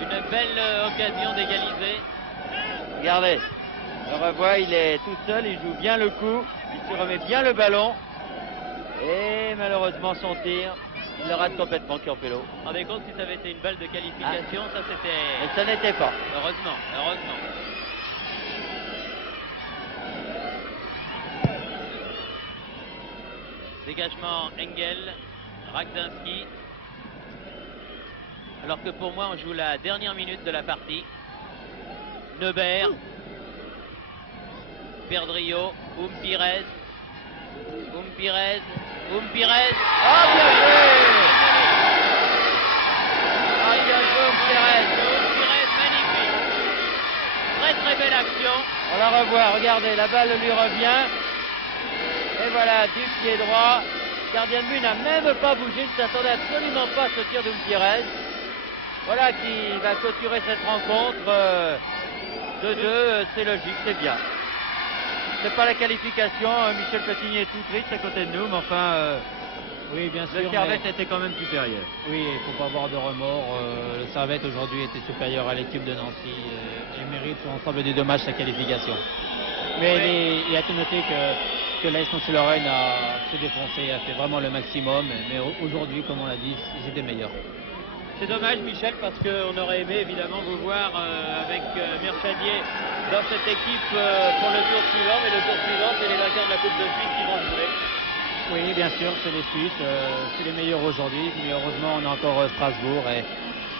Une belle occasion d'égaliser. Regardez, on le revoit, il est tout seul, il joue bien le coup, il se remet bien le ballon. Et malheureusement son tir, il le rate complètement, Campello. Rendez compte si ça avait été une balle de qualification, ça c'était... Mais ça n'était pas. Heureusement, heureusement. Dégagement Engel, Ragzinski. Alors que pour moi, on joue la dernière minute de la partie. Neubert, Perdrio, Pires, Pires. Ah, bien joué! Ah, bien joué, Pires. Pires, magnifique. Très très belle action. On la revoit, regardez, la balle lui revient. Et voilà, du pied droit. Le gardien de but n'a même pas bougé, il ne s'attendait absolument pas à ce tir d'Pires. Voilà qui va clôturer cette rencontre. 2-2, c'est logique, c'est bien. C'est pas la qualification, Michel Platini est tout triste à côté de nous, mais enfin, Oui, bien sûr. le Servette était quand même supérieur. Oui, il ne faut pas avoir de remords. Le Servette aujourd'hui était supérieur à l'équipe de Nancy et mérite sur l'ensemble des deux matchs sa qualification. Mais il a tout noté que l'AS Nancy-Lorraine s'est défoncé, a fait vraiment le maximum. Mais aujourd'hui, comme on l'a dit, ils étaient meilleurs. C'est dommage, Michel, parce qu'on aurait aimé évidemment vous voir avec Mercadier dans cette équipe pour le tour suivant. Mais le tour suivant, c'est les vainqueurs de la Coupe de Suisse qui vont jouer. Oui, bien sûr, c'est les Suisses, c'est les meilleurs aujourd'hui. Mais heureusement, on a encore Strasbourg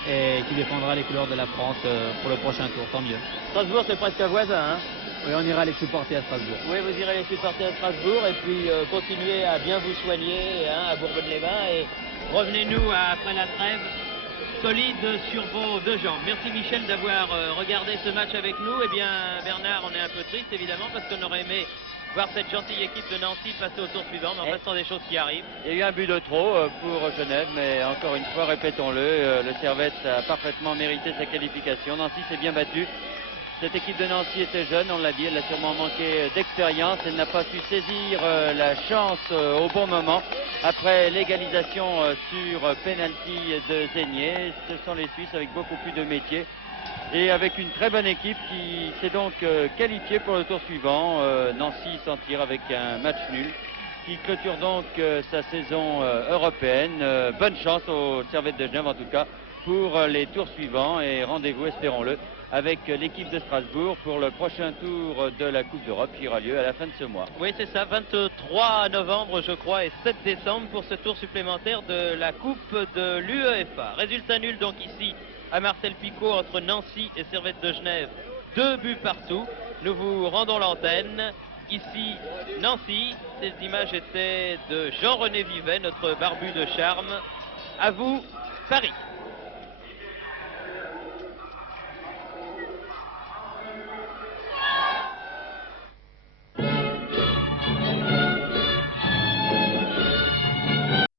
et qui défendra les couleurs de la France pour le prochain tour, tant mieux. Strasbourg, c'est presque un voisin, hein? Oui, on ira les supporter à Strasbourg. Oui, vous irez les supporter à Strasbourg et puis continuez à bien vous soigner à Bourbonne-les-Bains et revenez-nous après la trêve solide sur vos deux jambes. Merci Michel d'avoir regardé ce match avec nous. Eh bien Bernard, on est un peu triste évidemment parce qu'on aurait aimé voir cette gentille équipe de Nancy passer au tour suivant, mais en fait, ce sont des choses qui arrivent. Il y a eu un but de trop pour Genève, mais encore une fois, répétons-le, le Servette a parfaitement mérité sa qualification. Nancy s'est bien battu. Cette équipe de Nancy était jeune, on l'a dit, elle a sûrement manqué d'expérience. Elle n'a pas su saisir la chance au bon moment. Après l'égalisation sur penalty de Zégnier, ce sont les Suisses avec beaucoup plus de métier. Et avec une très bonne équipe qui s'est donc qualifiée pour le tour suivant. Nancy s'en tire avec un match nul qui clôture donc sa saison européenne. Bonne chance au Servette de Genève en tout cas pour les tours suivants et rendez-vous, espérons-le, avec l'équipe de Strasbourg pour le prochain tour de la Coupe d'Europe qui aura lieu à la fin de ce mois. Oui, c'est ça, 23 novembre, je crois, et 7 décembre pour ce tour supplémentaire de la Coupe de l'UEFA. Résultat nul donc ici à Marcel Picot entre Nancy et Servette de Genève. 2 buts partout. Nous vous rendons l'antenne. Ici, Nancy. Ces images étaient de Jean-René Vivet, notre barbu de charme. À vous, Paris.